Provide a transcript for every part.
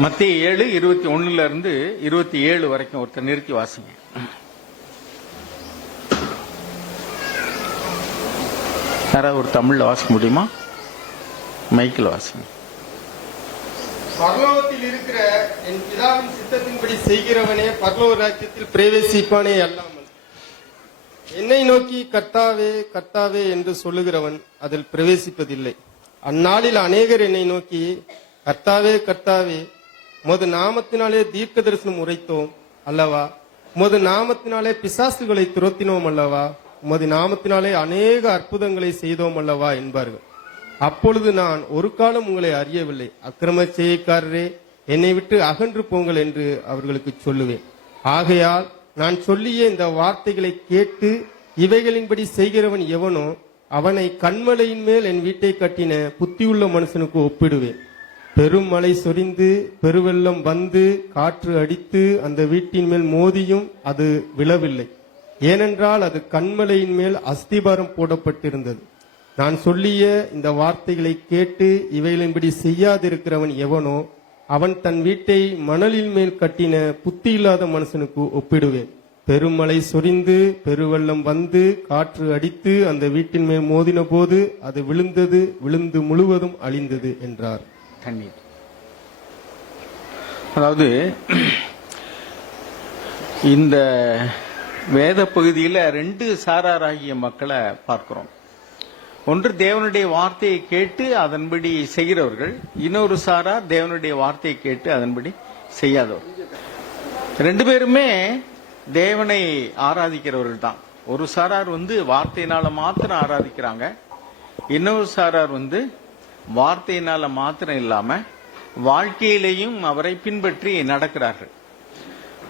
மத்திய 7:21 27 வரைக்கும் ஒருத்தர் நிறுத்தி வாசிங்க. யாராவது ஒரு தமிழ்ல வாசிக்க முடியுமா? மைக்கில் வாசிங்க. பரலோகத்தில் இருக்கிற என் பிதாவின் சித்தத்தின்படி செய்கிறவனே பரலோக ராஜ்யத்தில் பிரவேசிப்பானே அல்லாமல் என்னை நோக்கி கர்த்தாவே கர்த்தாவே என்று சொல்லுகிறவன் அதில் பிரவேசிப்பதில்லை. அந்நாளில் அநேகர் என்னை நோக்கி கர்த்தாவே கர்த்தாவே, உமது நாமத்தினாலே தீர்க்க தரிசனம் உரைத்தோம் அல்லவா, உமது நாமத்தினாலே பிசாசுகளை துரத்தினோம் அல்லவா, உமது நாமத்தினாலே அநேக அற்புதங்களை செய்தோம் அல்லவா என்பார்கள். அப்பொழுது நான் ஒரு காலம் உங்களை அறியவில்லை, அக்கிரம செய்கைக்காரரே, என்னை விட்டு அகன்று போங்கள் என்று அவர்களுக்கு சொல்லுவேன். ஆகையால் நான் சொல்லிய இந்த வார்த்தைகளை கேட்டு இவைகளின்படி செய்கிறவன் எவனோ அவனை கண்மலையின் மேல் என் வீட்டை கட்டின புத்தியுள்ள மனுஷனுக்கு ஒப்பிடுவேன். பெரும் மழை சொரிந்து பெருவெள்ளம் வந்து காற்று அடித்து அந்த வீட்டின் மேல் மோதியும் அது விழவில்லை, ஏனென்றால் அது கண்மலையின் மேல் அஸ்திபாரம் போடப்பட்டிருந்தது. நான் சொல்லிய இந்த வார்த்தைகளை கேட்டு இவைகளின்படி செய்யாதிருக்கிறவன் எவனோ அவன் தன் வீட்டை மணலின் மேல் கட்டின புத்தி இல்லாத மனுஷனுக்கு ஒப்பிடுவேன். பெருமழை சொரிந்து பெருவெள்ளம் வந்து காற்று அடித்து அந்த வீட்டின் மேல் மோதின போது அது விழுந்தது, விழுந்து முழுவதும் அழிந்தது என்றார். தண்ணீர். அதாவது இந்த வேத பகுதியில் 2 சாராராகிய மக்களை பார்க்கிறோம். ஒன்று தேவனுடைய வார்த்தையை கேட்டு அதன்படி செய்கிறவர்கள், இன்னொரு சாரார் தேவனுடைய வார்த்தையை கேட்டு அதன்படி செய்யாதவர்கள். 2 பேருமே தேவனை ஆராதிக்கிறவர்கள் தான். ஒரு சாரார் வார்த்தையினால மாத்திரம் ஆராதிக்கிறாங்க, இன்னொரு சாரார் வார்த்தையினால மாத்திரம் இல்லாம வாழ்க்கையிலையும் அவரை பின்பற்றி நடக்கிறார்கள்.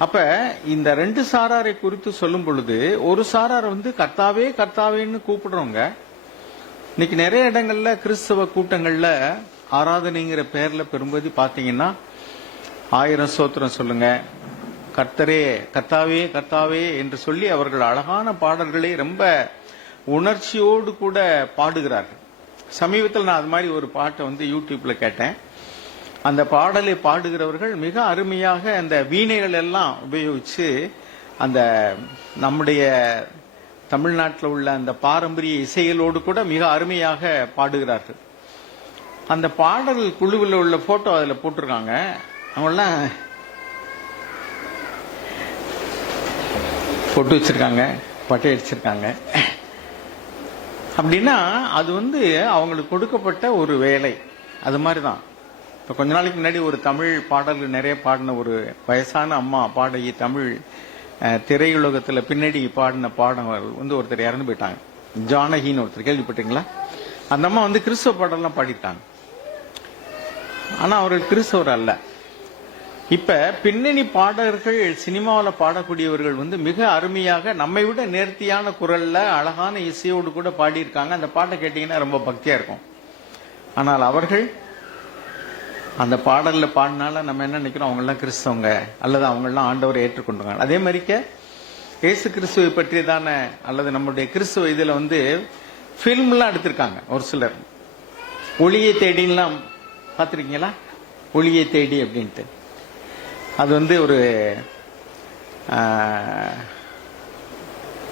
அப்ப இந்த 2 சாராரை குறித்து சொல்லும் பொழுது, ஒரு சாரார் கர்த்தாவே கர்த்தாவேன்னு கூப்பிடுறவங்க இன்னைக்கு நிறைய இடங்கள்ல கிறிஸ்தவ கூட்டங்கள்ல ஆராதனைங்கிற பேர்ல பெரும்பதி பாத்தீங்கன்னா 1000 ஸ்தோத்திரம் சொல்லுங்க, கர்த்தரே கர்த்தாவே கர்த்தாவே என்று சொல்லி அவர்கள் அழகான பாடல்களை ரொம்ப உணர்ச்சியோடு கூட பாடுகிறார்கள். சமீபத்தில் நான் அது மாதிரி ஒரு பாட்டை யூடியூப்ல கேட்டேன். அந்த பாடலை பாடுகிறவர்கள் மிக அருமையாக அந்த வீணைகள் எல்லாம் உபயோகிச்சு அந்த நம்முடைய தமிழ்நாட்டில் உள்ள அந்த பாரம்பரிய இசைகளோடு கூட மிக அருமையாக பாடுகிறார்கள். அந்த பாடல் குழுவில் உள்ள போட்டோ அதில் போட்டிருக்காங்க. அவங்கெல்லாம் பொட்டு வச்சிருக்காங்க, பட்டை அடிச்சிருக்காங்க. அப்படின்னா அது அவங்களுக்கு கொடுக்கப்பட்ட ஒரு வேலை. அது மாதிரிதான் இப்ப கொஞ்ச நாளைக்கு முன்னாடி ஒரு தமிழ் பாடல்கள் நிறைய பாடின ஒரு வயசான அம்மா பாடகி, தமிழ் திரையுலகத்துல பின்னாடி பாடின பாடகர்கள் ஒருத்தர் இறந்து போயிட்டாங்க. ஜானகின்னு ஒருத்தர், கேள்விப்பட்டீங்களா? அந்த அம்மா கிறிஸ்தவ பாடலாம் பாடிட்டாங்க. ஆனா அவர்கள் கிறிஸ்தவர் அல்ல. இப்ப பின்னணி பாடகர்கள், சினிமாவில் பாடக்கூடியவர்கள் மிக அருமையாக நம்மை விட நேர்த்தியான குரல்ல அழகான இசையோடு கூட பாடியிருக்காங்க. அந்த பாட்டை கேட்டீங்கன்னா ரொம்ப பக்தியா இருக்கும். ஆனால் அவர்கள் அந்த பாடல்ல பாடினால நம்ம என்ன நினைக்கிறோம், அவங்க எல்லாம் கிறிஸ்தவங்க அல்லது அவங்க எல்லாம் ஆண்டவரை ஏற்றுக்கொண்டாங்க. அதே மாதிரிக்க இயேசு கிறிஸ்துவை பற்றியதான அல்லது நம்மளுடைய கிறிஸ்துவ இதுல பிலிம்லாம் எடுத்திருக்காங்க. ஒரு சிலர் ஒளியை தேடிலாம் பார்த்திருக்கீங்களா? ஒளியை தேடி அப்படின்ட்டு அது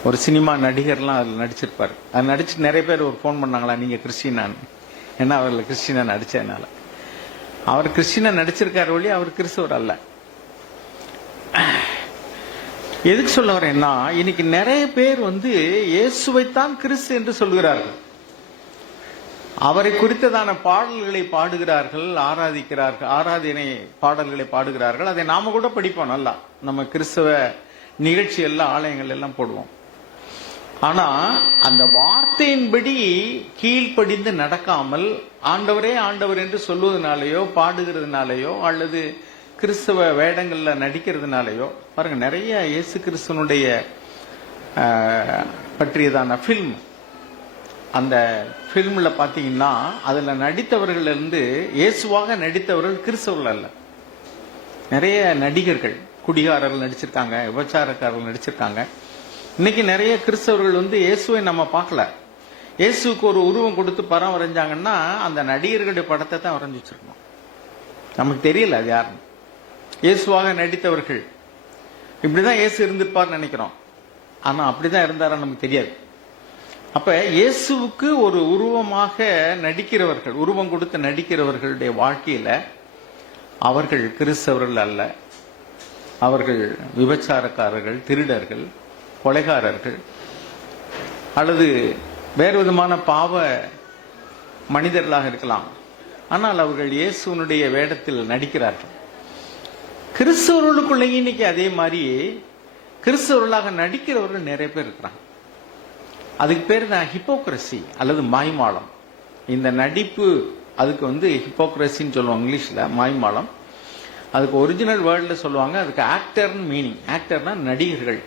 ஒரு சினிமா நடிகர்லாம் அதில் நடிச்சிருப்பாரு. அது நடிச்சு நிறைய பேர் ஒரு ஃபோன் பண்ணாங்களா, நீங்க கிறிஸ்டினான்னு. ஏன்னா அவர்ல கிறிஸ்டினா நடிச்சதுனால. அவர் கிறிஸ்டினா நடிச்சிருக்காரு ஒளி, அவர் கிறிஸ்தவர் அல்ல. எதுக்கு சொல்ல வரேன்னா, இன்னைக்கு நிறைய பேர் இயேசுவைத்தான் கிறிஸ்து என்று சொல்கிறார்கள். அவரை குறித்ததான பாடல்களை பாடுகிறார்கள், ஆராதிக்கிறார்கள், ஆராதனை பாடல்களை பாடுகிறார்கள். அதை நாம கூட படிப்போம் நல்லா. நம்ம கிறிஸ்தவ நிகழ்ச்சி எல்லாம் ஆலயங்கள் எல்லாம் போடுவோம். ஆனா அந்த வார்த்தையின்படி கீழ்ப்படிந்து நடக்காமல் ஆண்டவரே ஆண்டவர் என்று சொல்வதனாலேயோ பாடுகிறதுனாலேயோ அல்லது கிறிஸ்தவ வேடங்கள்ல நடிக்கிறதுனாலேயோ பாருங்க, நிறைய இயேசு கிறிஸ்துவனுடைய பற்றியதான பிலிம், அந்த பிலிம்ல பாத்தீங்கன்னா அதுல நடித்தவர்கள் இயேசுவாக நடித்தவர்கள் கிறிஸ்தவர்கள் அல்ல. நிறைய நடிகர்கள், குடிகாரர்கள் நடிச்சிருக்காங்க, விபச்சாரக்காரர்கள் நடிச்சிருக்காங்க. இன்னைக்கு நிறைய கிறிஸ்தவர்கள் இயேசுவை நம்ம பார்க்கல. இயேசுக்கு ஒரு உருவம் கொடுத்து படம் வரைஞ்சாங்கன்னா அந்த நடிகர்களுடைய படத்தை தான் வரைஞ்சி வச்சிருக்கணும். நமக்கு தெரியல அது யாருன்னு. இயேசுவாக நடித்தவர்கள் இப்படிதான் இயேசு இருந்திருப்பார்னு நினைக்கிறோம். ஆனா அப்படிதான் இருந்தாரா நமக்கு தெரியாது. அப்ப இயேசுவுக்கு ஒரு உருவமாக நடிக்கிறவர்கள், உருவம் கொடுத்து நடிக்கிறவர்களுடைய வாழ்க்கையில அவர்கள் கிறிஸ்தவர்கள் அல்ல. அவர்கள் விபச்சாரக்காரர்கள், திருடர்கள், கொலைகாரர்கள் அல்லது வேறு விதமான பாவ மனிதர்களாக இருக்கலாம். ஆனால் அவர்கள் இயேசுனுடைய வேடத்தில் நடிக்கிறார்கள். கிறிஸ்தவர்களுக்குள்ள இன்னைக்கு அதே மாதிரி கிறிஸ்தவர்களாக நடிக்கிறவர்கள் நிறைய பேர் இருக்கிறாங்க. அதுக்கு பேர் தான் ஹிப்போக்ரசி அல்லது மாய்மாலம். இந்த நடிப்பு அதுக்கு ஹிப்போக்ரசின்னு சொல்லுவாங்க இங்கிலீஷ்ல, மாய்மாலம். அதுக்கு ஒரிஜினல் வேர்ட்ல சொல்லுவாங்க, அதுக்கு ஆக்டர்னு மீனிங். ஆக்டர்னா நடிகர்கள்.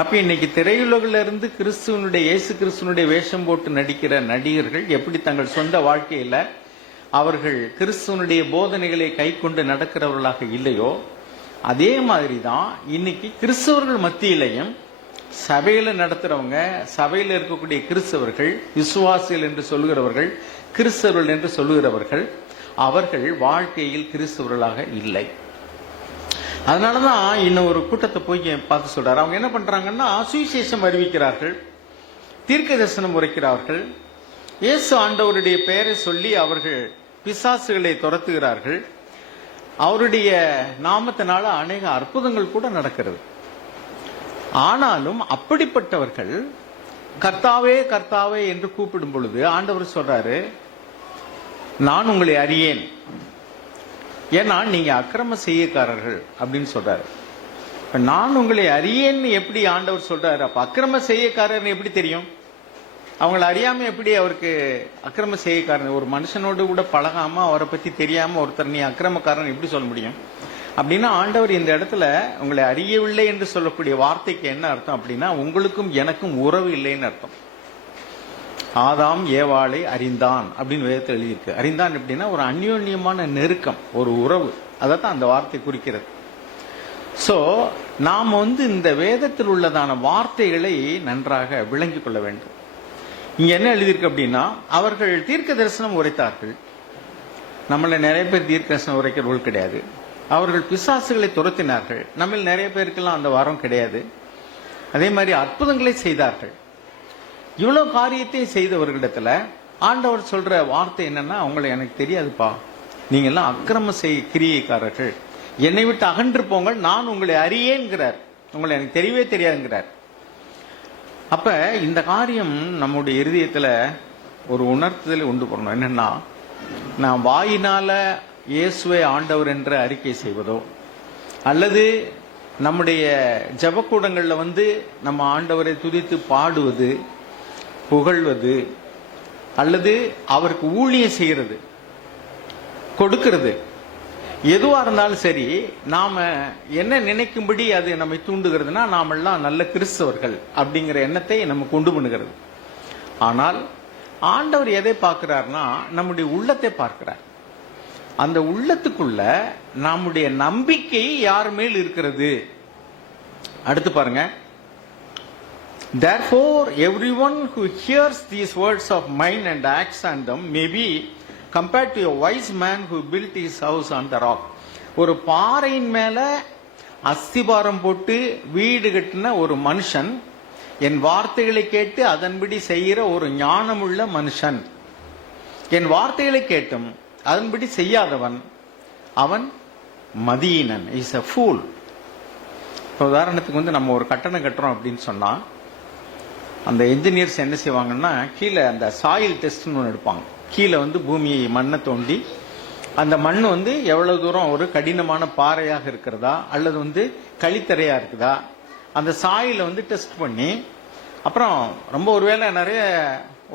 அப்ப இன்னைக்கு திரையுலகில இருந்து இயேசு கிறிஸ்துவனுடைய வேஷம் போட்டு நடிக்கிற நடிகர்கள் எப்படி தங்கள் சொந்த வாழ்க்கையில அவர்கள் கிறிஸ்துவனுடைய போதனைகளை கை கொண்டு நடக்கிறவர்களாக இல்லையோ, அதே மாதிரிதான் இன்னைக்கு கிறிஸ்தவர்கள் மத்தியிலையும் சபையில நடத்துறவங்க, சபையில இருக்கக்கூடிய கிறிஸ்தவர்கள், விசுவாசிகள் என்று சொல்லுகிறவர்கள், கிறிஸ்தவர்கள் என்று சொல்லுகிறவர்கள், அவர்கள் வாழ்க்கையில் கிறிஸ்தவர்களாக இல்லை. அதனாலதான் இன்னும் ஒரு கூட்டத்தை போய் பார்த்து சொல்றாரு. அவங்க என்ன பண்றாங்கன்னா, சுவிசேஷம் அறிவிக்கிறார்கள், தீர்க்க தரிசனம் உரைக்கிறார்கள், இயேசு ஆண்டவருடைய பெயரை சொல்லி அவர்கள் பிசாசுகளை துரத்துகிறார்கள், அவருடைய நாமத்தினால அநேக அற்புதங்கள் கூட நடக்கிறது. ஆனாலும் அப்படிப்பட்டவர்கள் கர்த்தாவே கர்த்தாவே என்று கூப்பிடும் பொழுது ஆண்டவர் சொல்றாரு, நான் உங்களை அறியேன், ஏன்னா நீங்க அக்கிரம செய்யக்காரர்கள் அப்படின்னு சொல்றாரு. நான் உங்களை அறியேன்னு எப்படி ஆண்டவர் சொல்றாரு? அப்ப அக்கிரம செய்யக்காரர் எப்படி தெரியும்? அவங்களை அறியாம எப்படி அவருக்கு அக்கிரம செய்யக்காரன்? ஒரு மனுஷனோடு கூட பழகாம அவரை பத்தி தெரியாம ஒருத்தர் நீ அக்கிரமக்காரன் எப்படி சொல்ல முடியும்? அப்படின்னா ஆண்டவர் இந்த இடத்துல உங்களை அறியவில்லை என்று சொல்லக்கூடிய வார்த்தைக்கு என்ன அர்த்தம் அப்படின்னா, உங்களுக்கும் எனக்கும் உறவு இல்லைன்னு அர்த்தம். ஆதாம் ஏவாளை அறிந்தான் அப்படின்னு வேதத்தில் எழுதியிருக்கு. அறிந்தான் அப்படின்னா ஒரு அந்யோன்யமான நெருக்கம், ஒரு உறவு. அதைத்தான் அந்த வார்த்தை குறிக்கிறது. சோ நாம் இந்த வேதத்தில் உள்ளதான வார்த்தைகளை நன்றாக விளங்கிக் கொள்ள வேண்டும். இங்க என்ன எழுதியிருக்கு அப்படின்னா, அவர்கள் தீர்க்க தரிசனம் உரைத்தார்கள். நம்மள நிறைய பேர் தீர்க்க தரிசனம் உரைக்கிறவர்கள் கிடையாது. அவர்கள் பிசாசுகளை துரத்தினார்கள். நம்ம நிறைய பேருக்கெல்லாம் அந்த வரம் கிடையாது. அதே மாதிரி அற்புதங்களை செய்தார்கள். இவ்வளவு காரியத்தை செய்தவர்களிடத்துல ஆண்டவர் சொல்ற வார்த்தை என்னன்னா, அவங்களை எனக்கு தெரியாதுப்பா, நீங்க எல்லாம் அக்கிரம கிரியைக்காரர்கள், என்னை விட்டு அகன்று போங்கள், நான் உங்களை அறியேன்கிறார், உங்களை எனக்கு தெரியவே தெரியாதுங்கிறார். அப்ப இந்த காரியம் நம்முடைய இருதயத்துல ஒரு உணர்த்துதலை உண்டு பண்ணணும். என்னன்னா, நான் வாயினால இயேசுவை ஆண்டவர் என்ற அறிக்கை செய்வதோ, அல்லது நம்முடைய ஜபக்கூடங்கள்ல நம்ம ஆண்டவரை துதித்து பாடுவது, புகழ்வது, அல்லது அவருக்கு ஊழியம் செய்யறது, கொடுக்கிறது, எதுவா இருந்தாலும் சரி, நாம என்ன நினைக்கும்படி அது நம்மை தூண்டுகிறதுனா, நாமெல்லாம் நல்ல கிறிஸ்தவர்கள் அப்படிங்கிற எண்ணத்தை நம்ம கொண்டு பண்ணுகிறது. ஆனால் ஆண்டவர் எதை பார்க்கிறார்னா, நம்முடைய உள்ளத்தை பார்க்கிறார். அந்த உள்ளத்துக்குள்ள நம்முடைய நம்பிக்கை யார் மேல் இருக்கிறது. அடுத்து பாருங்க, therefore everyone who hears these words of mine and acts on them may be compared to a wise man who built his house on the rock. ஒரு பாறையின் மேல அஸ்திபாரம் போட்டு வீடு கட்டின ஒரு மனுஷன், என் வார்த்தைகளை கேட்டு அதன்படி செய்கிற ஒரு ஞானமுள்ள மனுஷன், என் வார்த்தைகளை கேட்டும் அதன்படி செய்யாதவன் அவன் மதியினன், இஸ் a fool. உதாரணத்துக்கு நம்ம ஒரு கட்டணம் கட்டுறோம் அப்படின்னு சொன்னா, அந்த என்ஜினியர்ஸ் என்ன செய்வாங்கன்னா, கீழே அந்த சாயில் டெஸ்ட்னு ஒன்று எடுப்பாங்க. கீழே பூமியை மண்ணை தோண்டி அந்த மண் எவ்வளவு தூரம் ஒரு கடினமான பாறையாக இருக்கிறதா அல்லது களித்தரையா இருக்குதா, அந்த சாயில டெஸ்ட் பண்ணி, அப்புறம் ரொம்ப ஒருவேளை நிறைய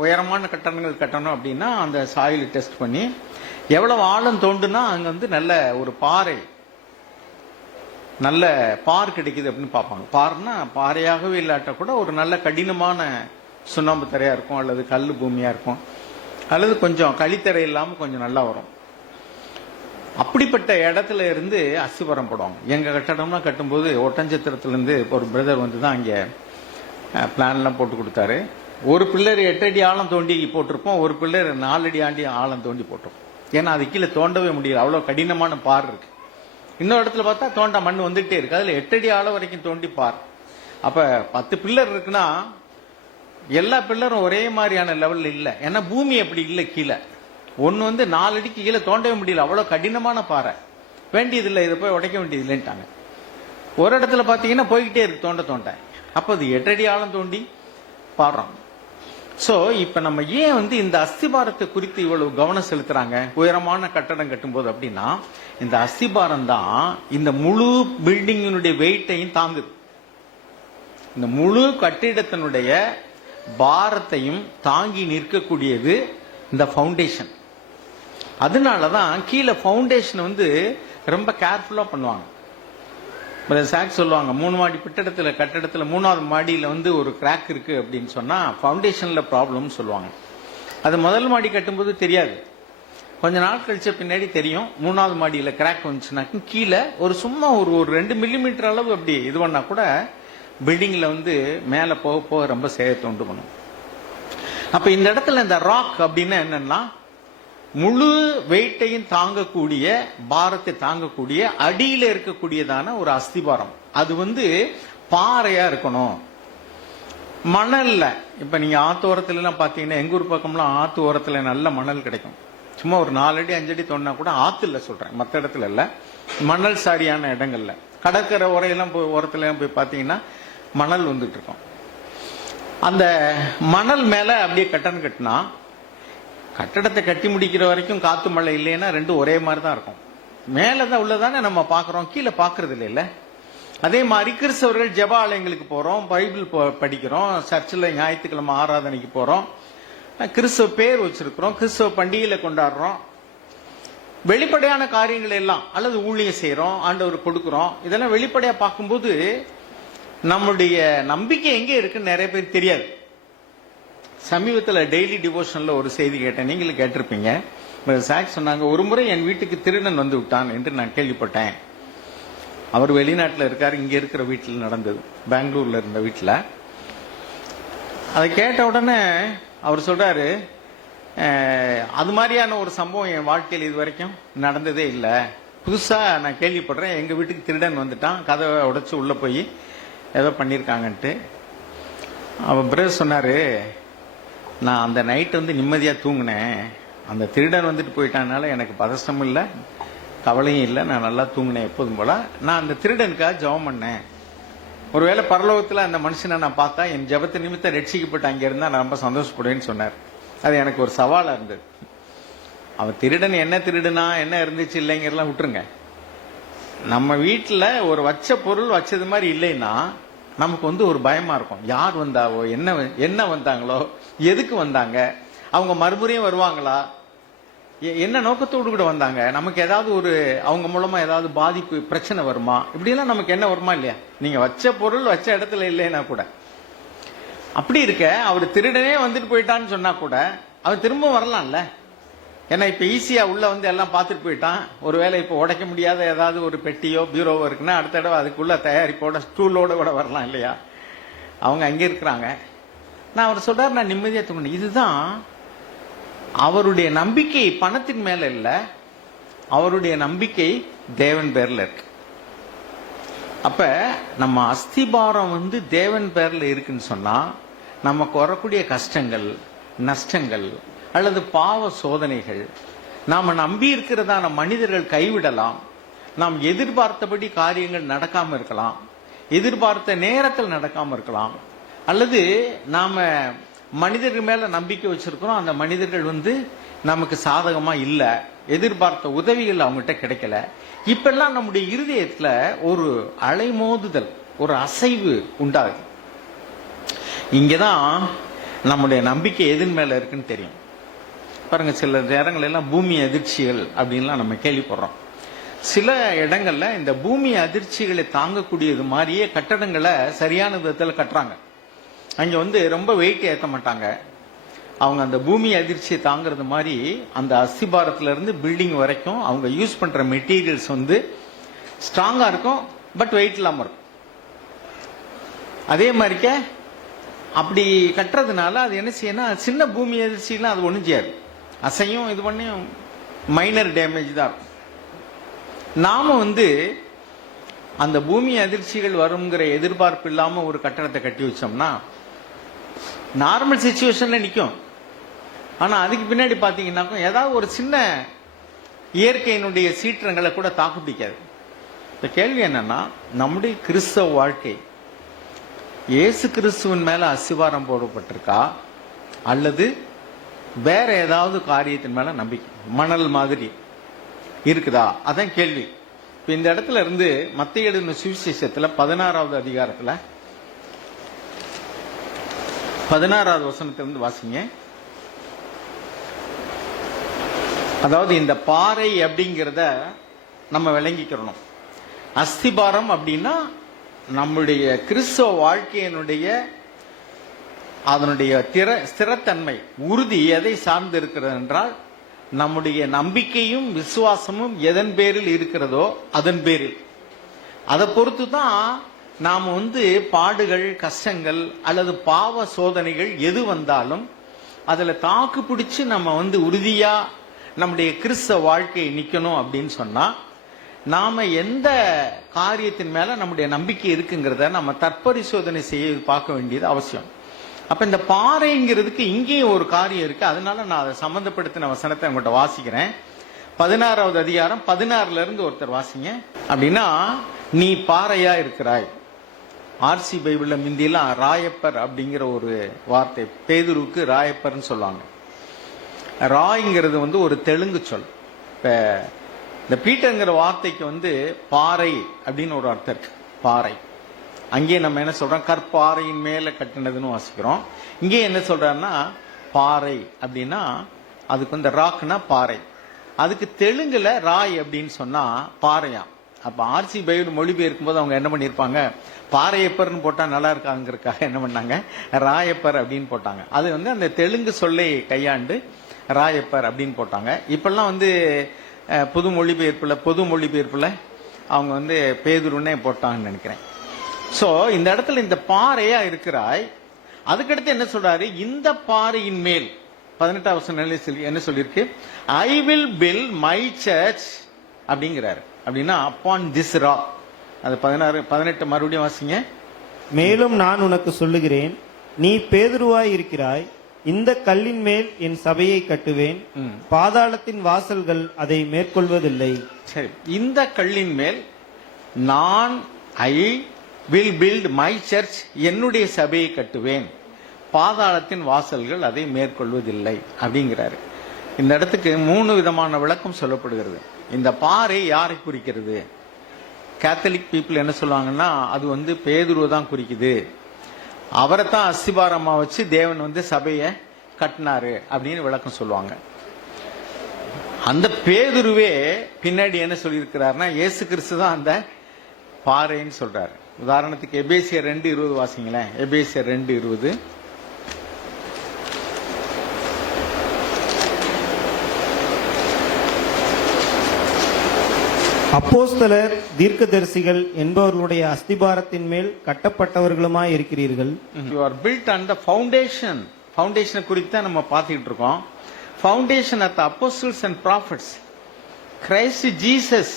உயரமான கட்டணங்கள் கட்டணும் அப்படின்னா அந்த சாயில் டெஸ்ட் பண்ணி எவ்வளவு ஆழம் தோண்டுனா அங்க நல்ல ஒரு பாறை, நல்ல பார் கிடைக்குது அப்படின்னு பார்ப்பாங்க. பார்னா பாறையாகவே இல்லாட்ட கூட ஒரு நல்ல கடினமான சுண்ணாம்பு தரையா இருக்கும், அல்லது கல் பூமியா இருக்கும், அல்லது கொஞ்சம் களித்தரை இல்லாம கொஞ்சம் நல்லா வரும். அப்படிப்பட்ட இடத்துல இருந்து அஸ்திபாரம் போடுவாங்க. எங்க கட்டடம்லாம் கட்டும்போது ஒட்டஞ்சத்திரத்துல இருந்து ஒரு பிரதர் தான் அங்க பிளான் எல்லாம் போட்டு கொடுத்தாரு. ஒரு பில்லர் 8 அடி ஆழம் தோண்டி போட்டிருப்போம், ஒரு பில்லர் 4 அடி ஆழம் தோண்டி போட்டிருப்போம். ஏன்னா அது கீழே தோண்டவே முடியல, அவ்வளவு கடினமான பார் இருக்கு. இன்னொரு இடத்துல பார்த்தா தோண்ட மண் வந்துட்டே இருக்கு, அதுல 8 அடி ஆழம் வரைக்கும் தோண்டி பார். அப்ப 10 பில்லர் இருக்குன்னா எல்லா பில்லரும் ஒரே மாதிரியான லெவல்ல இல்ல, ஏன்னா பூமி அப்படி இல்லை. கீழே ஒன்னு 4 அடிக்கு கீழே தோண்டவே முடியல, அவ்வளவு கடினமான பாறை. வேண்டியதில்லை, இதை போய் உடைக்க வேண்டியது இல்லைன்ட்டாங்க. ஒரு இடத்துல பாத்தீங்கன்னா போய்கிட்டே இருக்கு தோண்ட தோண்ட. அப்ப அது 8 அடி ஆழம் தோண்டி பாடுறோம். சோ இப்ப நம்ம ஏன் இந்த அஸ்திபாரத்தை குறித்து இவ்வளவு கவனம் செலுத்துறாங்க உயரமான கட்டடம் கட்டும்போது அப்படின்னா, இந்த அஸ்திபாரம் தான் இந்த முழு பில்டிங்கினுடைய வெயிட்டையும் தாங்குது. இந்த முழு கட்டிடத்தினுடைய பாரத்தையும் தாங்கி நிற்கக்கூடியது இந்த ஃபவுண்டேஷன். அதனாலதான் கீழே ஃபவுண்டேஷன் ரொம்ப கேர்ஃபுல்லா பண்ணுவாங்க. சாக் சொல்லுவாங்க, 3 மாடி கட்டடத்துல 3வது மாடியில ஒரு கிராக் இருக்கு அப்படின்னு சொன்னா ஃபவுண்டேஷன்ல ப்ராப்ளம் சொல்லுவாங்க. அது முதல் மாடி கட்டும்போது தெரியாது, கொஞ்ச நாள் கழிச்ச பின்னாடி தெரியும். 3வது மாடியில கிராக் வந்துச்சுனாக்க கீழே சும்மா ஒரு 2 மில்லிமீட்டர் அளவு அப்படி இது பண்ணா கூட பில்டிங்ல மேல போக போக ரொம்ப சேதத்தை உண்டு பண்ணும். அப்ப இந்த இடத்துல இந்த ராக் அப்படின்னா என்னன்னா, முழு வெயிட்டையும் தாங்கக்கூடிய, பாரத்தை தாங்கக்கூடிய அடியில இருக்கக்கூடியதான ஒரு அஸ்திபாரம். அது பாறையா இருக்கணும், மணல்ல. இப்ப நீங்க ஆத்து ஓரத்துல எல்லாம் பாத்தீங்கன்னா, எங்க ஊர் பக்கம்லாம் ஆத்து ஓரத்துல நல்ல மணல் கிடைக்கும். சும்மா ஒரு 4 அடி 5 அடி தோண்டினா கூட, ஆத்துல சொல்றேன், மற்ற இடத்துல இல்ல, மணல் சாடியான இடங்கள்ல, கடற்கரை ஓரையெல்லாம் ஓரத்துல போய் பாத்தீங்கன்னா மணல் வந்துட்டு இருக்கும். அந்த மணல் மேல அப்படியே கட்டணம் கட்டினா, கட்டடத்தை கட்டி முடிக்கிற வரைக்கும் காத்து மழை இல்லைன்னா ரெண்டும் ஒரே மாதிரி தான் இருக்கும். மேலதான் உள்ளதானே நம்ம பாக்குறோம், கீழே பாக்குறது இல்ல. அதே மாதிரி கிறிஸ்தவர்கள் ஜெப ஆலயங்களுக்கு போறோம், பைபிள் படிக்கிறோம், சர்ச்சில் ஞாயிற்றுக்கிழமை ஆராதனைக்கு போறோம், கிறிஸ்தவ பேர் வச்சிருக்கிறோம், கிறிஸ்தவ பண்டிகையில கொண்டாடுறோம், வெளிப்படையான காரியங்கள் எல்லாம், அல்லது ஊழியம் செய்யறோம், ஆண்டவர் கொடுக்கிறோம். இதெல்லாம் வெளிப்படையா பார்க்கும்போது நம்முடைய நம்பிக்கை எங்கே இருக்குன்னு நிறைய பேர் தெரியாது. சமீபத்தில் டெய்லி டிவோஷன்ல ஒரு செய்தி கேட்டேன், நீங்களும் கேட்டிருப்பீங்க. சாக் சொன்னாங்க, ஒரு முறை என் வீட்டுக்கு திருடன் வந்து விட்டான் என்று நான் கேள்விப்பட்டேன். அவர் வெளிநாட்டில் இருக்காரு, இங்க இருக்கிற வீட்டில் நடந்தது, பெங்களூர்ல இருந்த வீட்டில். அதை கேட்ட உடனே அவர் சொல்றாரு, அது மாதிரியான ஒரு சம்பவம் என் வாழ்க்கையில் இது வரைக்கும் நடந்ததே இல்லை, புதுசா நான் கேள்விப்படுறேன். எங்க வீட்டுக்கு திருடன் வந்துட்டான், கதவை உடைச்சு உள்ள போய் ஏதோ பண்ணிருக்காங்கன்ட்டு. அவர் பிரதர் சொன்னாரு, நான் அந்த நைட் நிம்மதியா தூங்கினேன், அந்த திருடன் வந்துட்டு போயிட்டானால எனக்கு பதஷ்டமும் இல்லை, கவலையும் இல்லை, நான் நல்லா தூங்கினேன் எப்போதும் போல. நான் அந்த திருடனுக்காக ஜெபம் பண்ணேன், ஒருவேளை பரலோகத்தில் அந்த மனுஷனை நான் பார்த்தா என் ஜெபத்து நிமித்தம் ரட்சிக்கப்பட்டு அங்கே இருந்தா நான் ரொம்ப சந்தோஷப்படுவேன்னு சொன்னார். அது எனக்கு ஒரு சவாலா இருந்தது. அவன் திருடன் என்ன திருடுனா என்ன இருந்துச்சு இல்லைங்கிறலாம் விட்டுருங்க, நம்ம வீட்டில் ஒரு வச்ச பொருள் வச்சது மாதிரி இல்லைன்னா நமக்கு ஒரு பயமா இருக்கும். யார் வந்தாவோ, என்ன வந்தாங்களோ, எதுக்கு வந்தாங்க, அவங்க மறுபடியும் வருவாங்களா, என்ன நோக்கத்தோடு கூட வந்தாங்க, நமக்கு ஏதாவது அவங்க மூலமா ஏதாவது பாதிப்பு பிரச்சனை வருமா, இப்படி எல்லாம் நமக்கு என்ன வருமா இல்லையா? நீங்க வச்ச பொருள் வச்ச இடத்துல இல்லைன்னா கூட அப்படி இருக்க, அவர் திருடனே வந்துட்டு போயிட்டான்னு சொன்னா கூட அவர் திரும்ப வரலாம்ல. ஏன்னா இப்ப ஈஸியா உள்ள எல்லாம் பார்த்துட்டு போயிட்டான். ஒருவேளை இப்ப உடைக்க முடியாத ஏதாவது ஒரு பெட்டியோ பீரோவோ இருக்குன்னா அடுத்த தடவை அதுக்குள்ள தயாரிப்போட ஸ்டூலோட கூட வரலாம் இல்லையா? அவங்க அங்கே இருக்கிறாங்க. நான் அவர் சொல்றாரு, நான் நிம்மதியா தூங்கினேன். இதுதான் அவருடைய நம்பிக்கை பணத்தின் மேல இல்ல, அவருடைய நம்பிக்கை தேவன் பேர்ல இருக்கு. அப்ப நம்ம அஸ்திபாரம் தேவன் பேர்ல இருக்குன்னு சொன்னா, நமக்கு வரக்கூடிய கஷ்டங்கள், நஷ்டங்கள் அல்லது பாவ சோதனைகள், நாம நம்பி இருக்கிறதான மனிதர்கள் கைவிடலாம், நாம் எதிர்பார்த்தபடி காரியங்கள் நடக்காம இருக்கலாம், எதிர்பார்த்த நேரத்தில் நடக்காம இருக்கலாம், அல்லது நாம மனிதர்கள் மேல நம்பிக்கை வச்சிருக்கிறோம், அந்த மனிதர்கள் நமக்கு சாதகமா இல்ல, எதிர்பார்த்த உதவிகள் அவங்ககிட்ட கிடைக்கல. இப்பெல்லாம் நம்முடைய இருதயத்துல ஒரு அலைமோதுதல், ஒரு அசைவு உண்டாகுது. இங்கதான் நம்முடைய நம்பிக்கை எதன் மேல இருக்குன்னு தெரியும். பாருங்க, சில நேரங்கள் எல்லாம் பூமி அதிர்ச்சிகள் அப்படின்லாம் நம்ம கேள்விப்படுறோம். சில இடங்கள்ல இந்த பூமி அதிர்ச்சிகளை தாங்கக்கூடியது மாதிரியே கட்டடங்களை சரியான விதத்தில் கட்டுறாங்க. அங்க ரொம்ப வெயிட் ஏற்ற மாட்டாங்க. அவங்க அந்த பூமி அதிர்ச்சியை தாங்கிறது மாதிரி அந்த அஸ்திபாரத்துல இருந்து பில்டிங் வரைக்கும் அவங்க யூஸ் பண்ற மெட்டீரியல்ஸ் ஸ்ட்ராங்கா இருக்கும், பட் வெயிட் இல்லாம இருக்கும். அதே மாதிரிக்க அப்படி கட்டுறதுனால அது என்ன செய்யணும், சின்ன பூமி அதிர்ச்சிலாம் அது ஒண்ணும் செய்யாது, அசையும் இது பண்ணியும் மைனர் டேமேஜ் தான் இருக்கும். நாம வந்து அந்த பூமி அதிர்ச்சிகள் வருங்கிற எதிர்பார்ப்பு இல்லாம ஒரு கட்டடத்தை கட்டி வச்சோம்னா நார்மல் சிச்சுவேஷன்ல நிற்கும். ஆனா அதுக்கு பின்னாடி பாத்தீங்கன்னாக்கும் ஏதாவது ஒரு சின்ன இயற்கையினுடைய சீற்றங்களை கூட தாக்கு பிடிக்காது. இந்த கேள்வி என்னன்னா, நம்முடைய கிறிஸ்தவ வாழ்க்கை இயேசு கிறிஸ்துவின் மேல அஸ்திவாரம் போடப்பட்டிருக்கா அல்லது வேற ஏதாவது காரியத்தின் மேல நம்பிக்கை மணல் மாதிரி இருக்குதா? அதான் கேள்வி. இப்ப இந்த இடத்துல இருந்து மத்தேயு எழுதின சுவிசேஷத்துல 16வது அதிகாரத்துல 16வது வசனத்திலிருந்து வாசிங்க. அதாவது இந்த பாறை அப்படிங்கிறத நம்ம விளங்கிக்கிறோம். அஸ்திபாரம் அப்படின்னா நம்முடைய கிறிஸ்தவ வாழ்க்கையினுடைய அதனுடைய ஸ்திரத்தன்மை, உறுதி எதை சார்ந்து இருக்கிறது என்றால் நம்முடைய நம்பிக்கையும் விசுவாசமும் எதன் பேரில் இருக்கிறதோ அதன் பேரில். அதை பொறுத்து தான் நாம் வந்து பாடுகள், கஷ்டங்கள் அல்லது பாவ சோதனைகள் எது வந்தாலும் அதுல தாக்கு பிடிச்சு நம்ம வந்து உறுதியா நம்முடைய கிறிஸ்தவ வாழ்க்கை நிக்கணும் அப்படின்னு சொன்னா நாம எந்த காரியத்தின் மேல நம்முடைய நம்பிக்கை இருக்குங்கிறத நம்ம தற்பரிசோதனை செய்ய பார்க்க வேண்டியது அவசியம். அப்ப இந்த பாறைங்கிறதுக்கு இங்கேயும் ஒரு காரியம் இருக்கு. அதனால நான் அதை சம்பந்தப்படுத்தின வசனத்தை உங்கள்கிட்ட வாசிக்கிறேன். 16வது அதிகாரம் 16ல இருந்து ஒருத்தர் வாசிங்க. அப்படின்னா, நீ பாறையா இருக்கிறாய். ஆர்சி பைபிள்ல முந்தியெல்லாம் ராயப்பர் அப்படிங்கிற ஒரு வார்த்தை, பேதுருக்கு ராயப்பர்னு சொல்லுவாங்க. ராய்ங்கிறது வந்து ஒரு தெலுங்கு சொல். இப்ப இந்த பீட்டர்ங்கிற வார்த்தைக்கு வந்து பாறை அப்படின்னு ஒரு அர்த்தம் இருக்கு. பாறை. அங்கே நம்ம என்ன சொல்றோம், கற்பாறையின் மேல கட்டினதுன்னு வாசிக்கிறோம். இங்கே என்ன சொல்றாருன்னா பாறை அப்படின்னா அதுக்கு வந்து ராக்னா பாறை. அதுக்கு தெலுங்குல ராய் அப்படின்னு சொன்னா பாறையா. அப்ப ஆர்சி பைபிள் மொழிபெயர்க்கும் போது அவங்க என்ன பண்ணிருப்பாங்க, பாறையப்பர்னு போட்டா நல்லா இருக்காங்கிறதுக்காக என்ன பண்ணாங்க, ராயப்பர் அப்படின்னு போட்டாங்க. அது வந்து அந்த தெலுங்கு சொல்லை கையாண்டு ராயப்பர் அப்படின்னு போட்டாங்க. இப்பெல்லாம் வந்து பொது மொழிபெயர்ப்புல அவங்க வந்து பேதுருன்னே போட்டாங்கன்னு நினைக்கிறேன். சோ இந்த இடத்துல இந்த பாறையா இருக்கிறாய். அதுக்கடுத்து என்ன சொல்றாரு, இந்த பாறையின் மேல் 18வது வசனம் என்ன சொல்லிருக்கு, I will build my church அப்படிங்கிறாரு. அப்படின்னா அப்பான் திஸ் ராக். அது 18 மறுபடியும் வாசிங்க. மேலும் நான் உனக்கு சொல்லுகிறேன், நீ பேதுருவாய் இருக்கிறாய், இந்த கல்லின் மேல் என் சபையை கட்டுவேன், பாதாளத்தின் வாசல்கள் அதை மேற்கொள்வதில்லை. சரி, இந்த கல்லின் மேல் நான் I will build my church, என்னுடைய சபையை கட்டுவேன், பாதாளத்தின் வாசல்கள் அதை மேற்கொள்வதில்லை அப்படிங்கிறாரு. இந்த இடத்துக்கு 3 விதமான விளக்கம் சொல்லப்படுகிறது. இந்த பாறை யாரை குறிக்கிறது? கேத்தலிக் பீப்புள் என்ன சொல்லுவாங்கன்னா, அது வந்து பேதுருவை தான் குறிக்குது. அவரை தான் அஸ்திபாரமா வச்சு தேவன் வந்து சபையை கட்டினாரு அப்படின்னு விளக்கம் சொல்லுவாங்க. அந்த பேதுருவே பின்னாடி என்ன சொல்லியிருக்கிறாருன்னா, இயேசு கிறிஸ்து தான் அந்த பாறைன்னு சொல்றாரு. உதாரணத்துக்கு எபேசியர் 2:20 வாசிங்களேன். எபேசியர் 2:20. அப்போஸ்தலர், தீர்க்கதரிசிகள் என்பவர்களுடைய அஸ்திபாரத்தின் மேல் கட்டப்பட்டவர்களுமாய் இருக்கிறீர்கள். You are built on the foundation. ஃபவுண்டேஷனை குறித்து தான் நம்ம பார்த்துக்கிட்டு இருக்கோம். Foundation of the apostles and prophets. Christ Jesus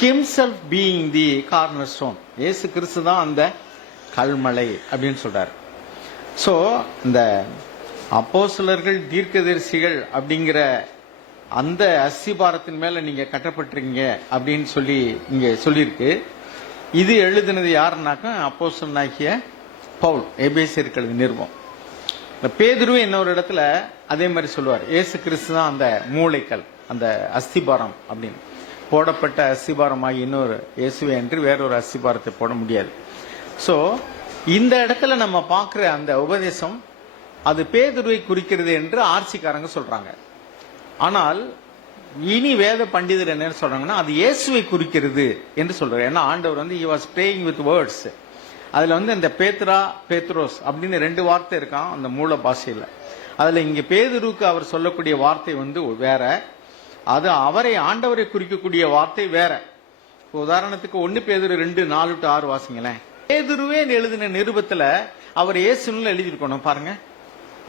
himself being the cornerstone. இயேசு கிறிஸ்து தான் அந்த கல்மலை அப்படின்னு சொல்றாரு. சோ இந்த அப்போஸ்தலர்கள், தீர்க்கதரிசிகள் அப்படிங்கிற அந்த அஸ்திபாரத்தின் மேல நீங்க கட்டப்பட்டிருக்கீங்க அப்படின்னு சொல்லி இங்க சொல்லியிருக்கு. இது எழுதினது யாருன்னாக்கா அப்போஸ்தலனாகிய பவுல், எபேசியருக்கு எழுதின நிருபம். பேதுருவே இன்னொரு இடத்துல அதே மாதிரி சொல்லுவார், இயேசு கிறிஸ்து தான் அந்த மூளைக்கல், அந்த அஸ்திபாரம் அப்படின்னு. போடப்பட்ட அஸ்திபாரமாகி இன்னொரு இயேசுவே என்று வேறொரு அஸ்திபாரத்தை போட முடியாது. சோ இந்த இடத்துல நம்ம பார்க்கிற அந்த உபதேசம் அது பேதுருவை குறிக்கிறது என்று ஆர்சிக்காரங்க சொல்றாங்க. ஆனால் இனி வேத பண்டிதர் என்ன சொல்றாங்கன்னா, அது இயேசுவை குறிக்கிறது என்று சொல்றாரு. ஏன்னா ஆண்டவர் வந்து he was praying with words. அதுல வந்து இந்த பேத்ரா, பேத்ரோஸ் அப்படின்னு 2 வார்த்தை இருக்கான் அந்த மூல பாஷையில. அதுல இங்க பேதுருக்கு அவர் சொல்லக்கூடிய வார்த்தை வந்து வேற, அது அவரை ஆண்டவரை குறிக்கக்கூடிய வார்த்தை வேற. உதாரணத்துக்கு 1 பேதுரு 2:4-6 வாசிங்களேன். பேதுருவே எழுதின நிருபத்துல அவர் இயேசுன்னு எழுதியிருக்கணும் பாருங்க.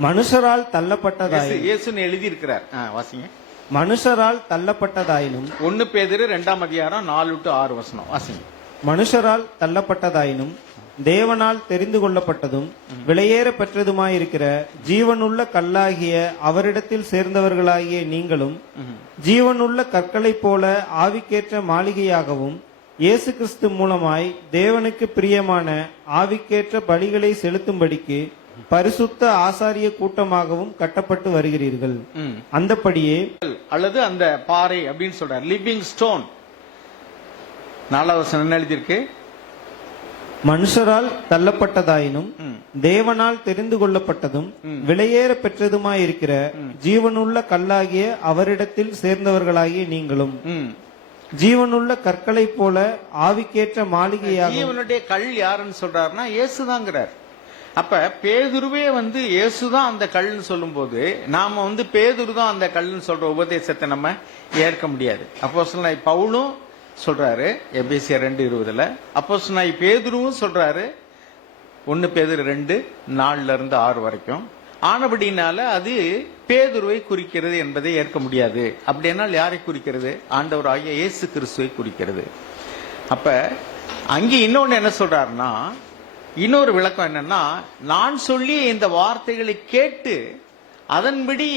மனுஷரால் தள்ளப்பட்டதாய் இயேசுன்னு எழுதி இருக்கிறார். வாசிங்க. மனுஷரால் தள்ளப்பட்டதாயினும் 1 பேதுரு 2ஆம் அதிகாரம் 4 to 6 வசனம் வாசிங்க. மனுஷரால் தள்ளப்பட்டதாயினும் தேவனால் தெரிந்து கொள்ளப்பட்டதும் விலையேற பெற்றதுமாயிருக்கிற ஜீவனுள்ள கல்லாகிய அவரிடத்தில் சேர்ந்தவர்களாகிய நீங்களும் ஜீவனுள்ள கற்களைப் போல ஆவிக்கேற்ற மாளிகையாகவும் இயேசு கிறிஸ்து மூலமாய் தேவனுக்கு பிரியமான ஆவிக்கேற்ற பலிகளை செலுத்தும்படிக்கு பரிசுத்த ஆசாரிய கூட்டமாகவும் கட்டப்பட்டு வருகிறீர்கள். அந்தப்படியே அல்லது அந்த பாறை அப்படின்னு சொல்றார். Living stone. 4வது வசனம் என்ன எழுதியிருக்கு? மனுஷரால் தள்ளப்பட்டதாயினும் தேவனால் தெரிந்து கொள்ளப்பட்டதும் விலையேற பெற்றதுமாயிருக்கிற ஜீவனுள்ள கல்லாகிய அவரிடத்தில் சேர்ந்தவர்களாகிய நீங்களும் ஜீவனுள்ள கற்களைப் போல ஆவிக்கேற்ற மாளிகையாக. ஜீவனுடைய கல் யாருன்னு சொல்றாருன்னா இயேசுதாங்கிறார். அப்ப பேதுருவே இயேசுதான் அந்த கல்னு சொல்லும் போது நாம பேதுரு தான் அந்த கல்னு சொல்ற உபதேசத்தை நம்ம ஏற்க முடியாது. அப்போஸ்தலனாகிய பவுலும் சொல்றாரு எபேசியர் 2:20. அப்போஸ்தலனாகிய பேதுருவும் சொல்றாரு 1 பேதுரு 2:4 வரைக்கும். ஆனபடினால அது பேதுருவை குறிக்கிறது என்பதை ஏற்க முடியாது. அப்படின்னால் யாரை குறிக்கிறது? ஆண்டவராகிய இயேசு கிறிஸ்துவை குறிக்கிறது. அப்ப அங்கே இன்னொன்னு என்ன சொல்றாருன்னா, இன்னொரு விளக்கம் என்னன்னா, நான் சொல்லி இந்த வார்த்தைகளை கேட்டு அதன்படி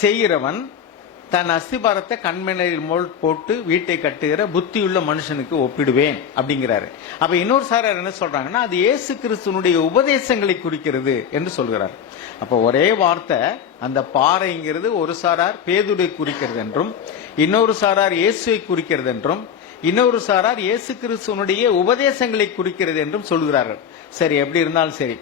செய்கிறவன் தன் அஸ்திபாரத்தை கண்மனையில் மோல் போட்டு வீட்டை கட்டுகிற புத்தியுள்ள மனுஷனுக்கு ஒப்பிடுவேன் அப்படிங்கிறாரு. அப்ப இன்னொரு சாரார் என்ன சொல்றாங்கன்னா, அது இயேசு கிறிஸ்துவனுடைய உபதேசங்களை குறிக்கிறது என்று சொல்கிறார். அப்ப ஒரே வார்த்தை அந்த பாறைங்கிறது ஒரு சாரார் பேதுரை குறிக்கிறது என்றும், இன்னொரு சாரார் இயேசுவை குறிக்கிறது என்றும், இன்னொரு சாரார் இயேசு கிறிஸ்துவனுடைய உபதேசங்களை குறிக்கிறது என்றும் சொல்கிறார்கள். சரி, எப்படி இருந்தாலும் சரி,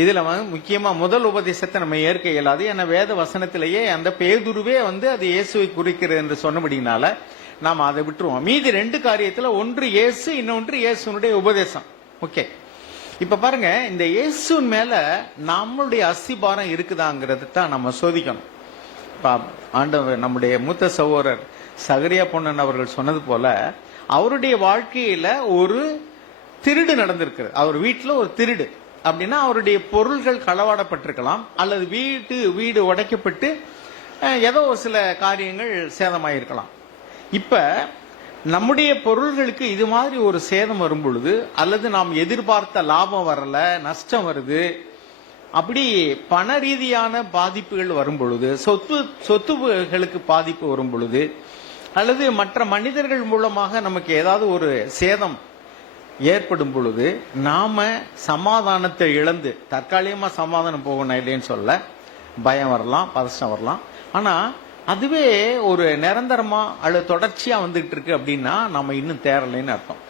இதுல முக்கியமா முதல் உபதேசத்தை நம்ம ஏற்க இயலாது. ஏன்னா வேத வசனத்திலேயே அந்த பேதுருவே அது இயேசுவை குறிக்கிறது என்று சொன்னபடினால நாம அதை விட்டுருவோம். மீதி 2 காரியத்துல ஒன்று இயேசு, இன்னொன்று இயேசுனுடைய உபதேசம். ஓகே, இப்ப பாருங்க, இந்த இயேசு மேல நம்மளுடைய அஸ்திபாரம் இருக்குதாங்கிறது தான் நம்ம சோதிக்கணும். ஆண்டவர் நம்முடைய மூத்த சகோதரர் சகரியா பொன்னன் அவர்கள் சொன்னது போல அவருடைய வாழ்க்கையில ஒரு திருடு நடந்திருக்கிறது. அவர் வீட்டுல ஒரு திருடு அப்படின்னா அவருடைய பொருள்கள் களவாடப்பட்டிருக்கலாம், அல்லது வீடு உடைக்கப்பட்டு ஏதோ ஒரு சில காரியங்கள் சேதமாயிருக்கலாம். இப்ப நம்முடைய பொருள்களுக்கு இது மாதிரி ஒரு சேதம் வரும் பொழுது, அல்லது நாம் எதிர்பார்த்த லாபம் வரல, நஷ்டம் வருது, அப்படி பண ரீதியான பாதிப்புகள் வரும் பொழுது, சொத்துகளுக்கு பாதிப்பு வரும் பொழுது, அல்லது மற்ற மனிதர்கள் மூலமாக நமக்கு ஏதாவது ஒரு சேதம் ஏற்படும் பொழுது நாம சமாதானத்தை இழந்து, தற்காலிகமா சமாதானம் போகணும் இல்லைன்னு சொல்ல, பயம் வரலாம், பதஷ்டம் வரலாம். ஆனா அதுவே ஒரு நிரந்தரமா அல்லது தொடர்ச்சியா வந்துகிட்டு இருக்கு அப்படின்னா நம்ம இன்னும் தேரலைன்னு அர்த்தம்.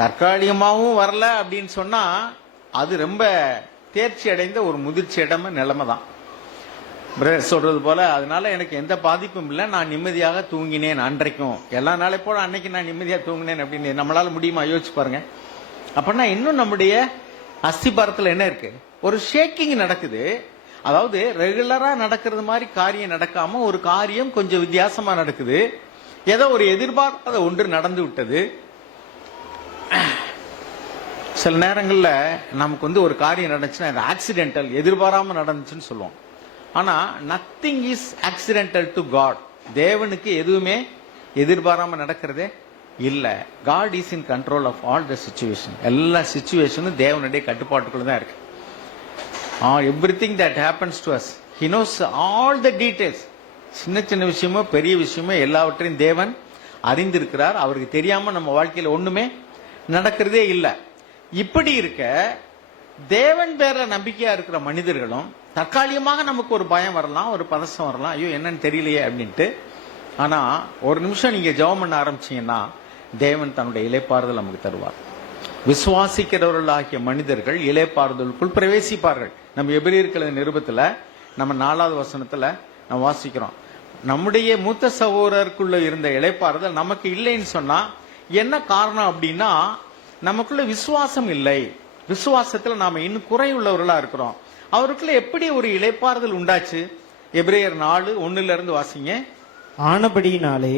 தற்காலிகமாகவும் வரல அப்படின்னு சொன்னா அது ரொம்ப தேர்ச்சி அடைந்த ஒரு முதிர்ச்சி அடைந்த நிலைமை தான். சொல்றது போல, அதனால எனக்கு எந்த பாதிப்பும் இல்லை, நான் நிம்மதியாக தூங்கினேன் அன்றைக்கும், எல்லா நாளை போல அன்னைக்கு நான் நிம்மதியா தூங்கினேன் அப்படின்னு நம்மளால முடியுமா? யோசிச்சு பாருங்க. அப்படின்னா இன்னும் நம்முடைய அஸ்திபாரத்தில் என்ன இருக்கு? ஒரு ஷேக்கிங் நடக்குது. அதாவது ரெகுலரா நடக்கிறது மாதிரி காரியம் நடக்காம ஒரு காரியம் கொஞ்சம் வித்தியாசமா நடக்குது. ஏதோ ஒரு எதிர்பார்க்காத ஒன்று நடந்து விட்டது. சில நேரங்கள்ல நமக்கு ஒரு காரியம் நடந்துச்சுன்னா அது ஆக்சிடென்டல், எதிர்பாராம நடந்துச்சுன்னு சொல்லுவோம். ஆனா nothing is accidental to God. தேவனுக்கு எதுவுமே எதிர்பாராம நடக்கிறதே இல்ல. God is in control of all the situation. எல்லா சிச்சுவேஷனும் தேவனுடைய கட்டுப்பாட்டுக்குள்ள தான் இருக்கு. Everything that happens to us, he knows all the details. சின்ன சின்ன விஷயமோ பெரிய விஷயமோ எல்லாவற்றையும் தேவன் அறிந்திருக்கிறார். அவருக்கு தெரியாம நம்ம வாழ்க்கையில ஒண்ணுமே நடக்கிறதே இல்லை. இப்படி இருக்க தேவன் பேர நம்பிக்கையா இருக்கிற மனிதர்களும் தற்காலிகமாக நமக்கு ஒரு பயம் வரலாம், ஒரு பதசம் வரலாம், ஐயோ என்னன்னு தெரியலையே அப்படின்ட்டு. ஆனா ஒரு நிமிஷம் நீங்க ஜெபம் பண்ண ஆரம்பிச்சீங்கன்னா தேவன் தன்னுடைய இளைப்பாறுதல் நமக்கு தருவார். விசுவாசிக்கிறவர்களாகிய மனிதர்கள் இளைப்பாறுதலுக்குள் பிரவேசிப்பார்கள். நம்ம எபிரேயர் நிருபத்துல நம்ம 4வது வசனத்துல நம்ம வாசிக்கிறோம், நம்முடைய மூத்த சகோதரருக்குள்ள இருந்த இளைப்பாறுதல் நமக்கு இல்லைன்னு சொன்னா என்ன காரணம் அப்படின்னா, நமக்குள்ள விசுவாசம் இல்லை. விசுவாசத்துல நாம இன்னும் குறையுள்ளவர்களா இருக்கிறோம். அவருக்குள்ள எப்படி ஒரு இளைப்பாறுதல் உண்டாச்சு? எபிரேயர் 4:1 வாசிங்க. ஆனபடியினாலே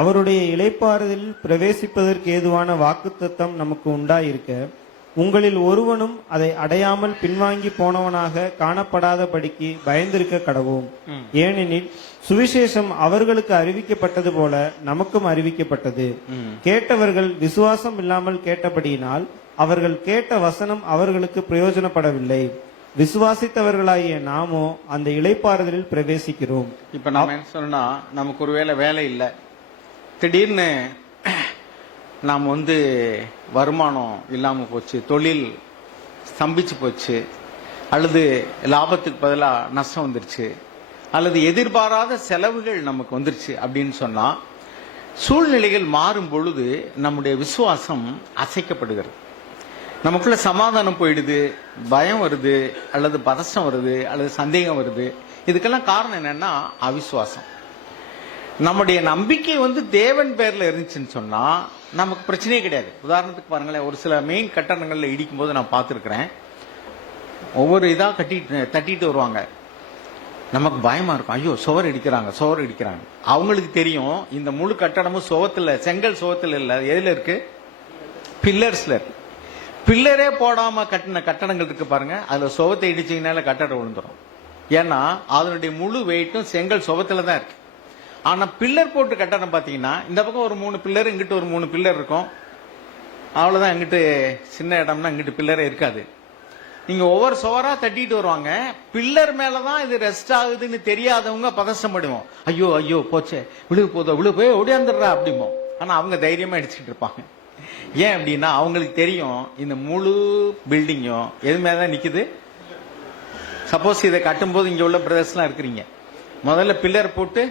அவருடைய இளைப்பாறுதலில் பிரவேசிப்பதற்கு ஏதுவான வாக்குத்தத்தம் நமக்கு உண்டாயிருக்க, உங்களில் ஒருவனும் அதை அடையாமல் பின்வாங்கி போனவனாக காணப்படாதபடிக்கு பயந்திருக்க கடவோம். ஏனெனில் சுவிசேஷம் அவர்களுக்கு அறிவிக்கப்பட்டது போல நமக்கும் அறிவிக்கப்பட்டது. கேட்டவர்கள் விசுவாசம் இல்லாமல் கேட்டபடியினால் அவர்கள் கேட்ட வசனம் அவர்களுக்கு பிரயோஜனப்படவில்லை. விசுவாசித்தவர்களாகிய நாமோ அந்த இளைப்பாறுதலில் பிரவேசிக்கிறோம். இப்ப நாம என்ன சொன்னா, நமக்கு ஒருவேளை வேலை இல்லை, திடீர்னு நாம் வருமானம் இல்லாம போச்சு, தொழில் ஸ்தம்பிச்சு போச்சு, அல்லது லாபத்துக்கு பதிலாக நஷ்டம் வந்துருச்சு, அல்லது எதிர்பாராத செலவுகள் நமக்கு வந்துருச்சு அப்படின்னு சொன்னா, சூழ்நிலைகள் மாறும் பொழுது நம்முடைய விசுவாசம் அசைக்கப்படுகிறது. நமக்குள்ள சமாதானம் போயிடுது, பயம் வருது, அல்லது பதஷ்டம் வருது, அல்லது சந்தேகம் வருது. இதுக்கெல்லாம் காரணம் என்னன்னா அவிசுவாசம். நம்முடைய நம்பிக்கை தேவன் பேர்ல இருந்துச்சுன்னு சொன்னா நமக்கு பிரச்சனையே கிடையாது. உதாரணத்துக்கு பாருங்களேன், ஒரு சில மெயின் கட்டடங்கள்ல இடிக்கும் போது நான் பார்த்துருக்கிறேன், ஒவ்வொரு இதா தட்டிட்டு வருவாங்க. நமக்கு பயமா இருக்கும், ஐயோ சுவர் இடிக்கிறாங்க. அவங்களுக்கு தெரியும் இந்த முழு கட்டடமும் சுவத்துல, செங்கல் சுவத்துல இல்ல, எதுல இருக்கு? பில்லர்ஸ்ல இருக்கு. பில்லரே போடாம கட்டின கட்டடங்கள் இருக்கு பாருங்க, அதுல சுவத்தை இடிச்சீங்கனால கட்டடம் விழுந்துரும். ஏன்னா அதனுடைய முழு வெயிட்டும் செங்கல் சுவத்துல தான் இருக்கு. ஆனா பில்லர் போட்டு கட்டணம் பாத்தீங்கன்னா, இந்த பக்கம் ஒரு 3 பில்லர், இங்கிட்டு ஒரு 3 பில்லர் இருக்கும், அவ்வளவுதான். இங்கிட்டு சின்ன இடம்னா இங்கிட்டு பில்லரே இருக்காது. நீங்க ஒவ்வொரு சுவரா தட்டிட்டு வருவாங்க. பில்லர் மேலதான் இது ரெஸ்ட் ஆகுதுன்னு தெரியாதவங்க பதஷ்டப்படுவோம், ஐயோ ஐயோ போச்சே, விழு போய் ஓடியாந்துடுறா அப்படிமோ. ஆனா அவங்க தைரியமா அடிச்சுட்டு இருப்பாங்க. ஏன் அப்படின்னா அவங்களுக்கு தெரியும் இந்த முழு பில்டிங்கும் எது மேலதான் நிக்குது. சப்போஸ் இதை கட்டும் போது இங்க உள்ள பிரதர்ஸ் எல்லாம் இருக்கிறீங்க, முதல்ல பில்லர் போட்டு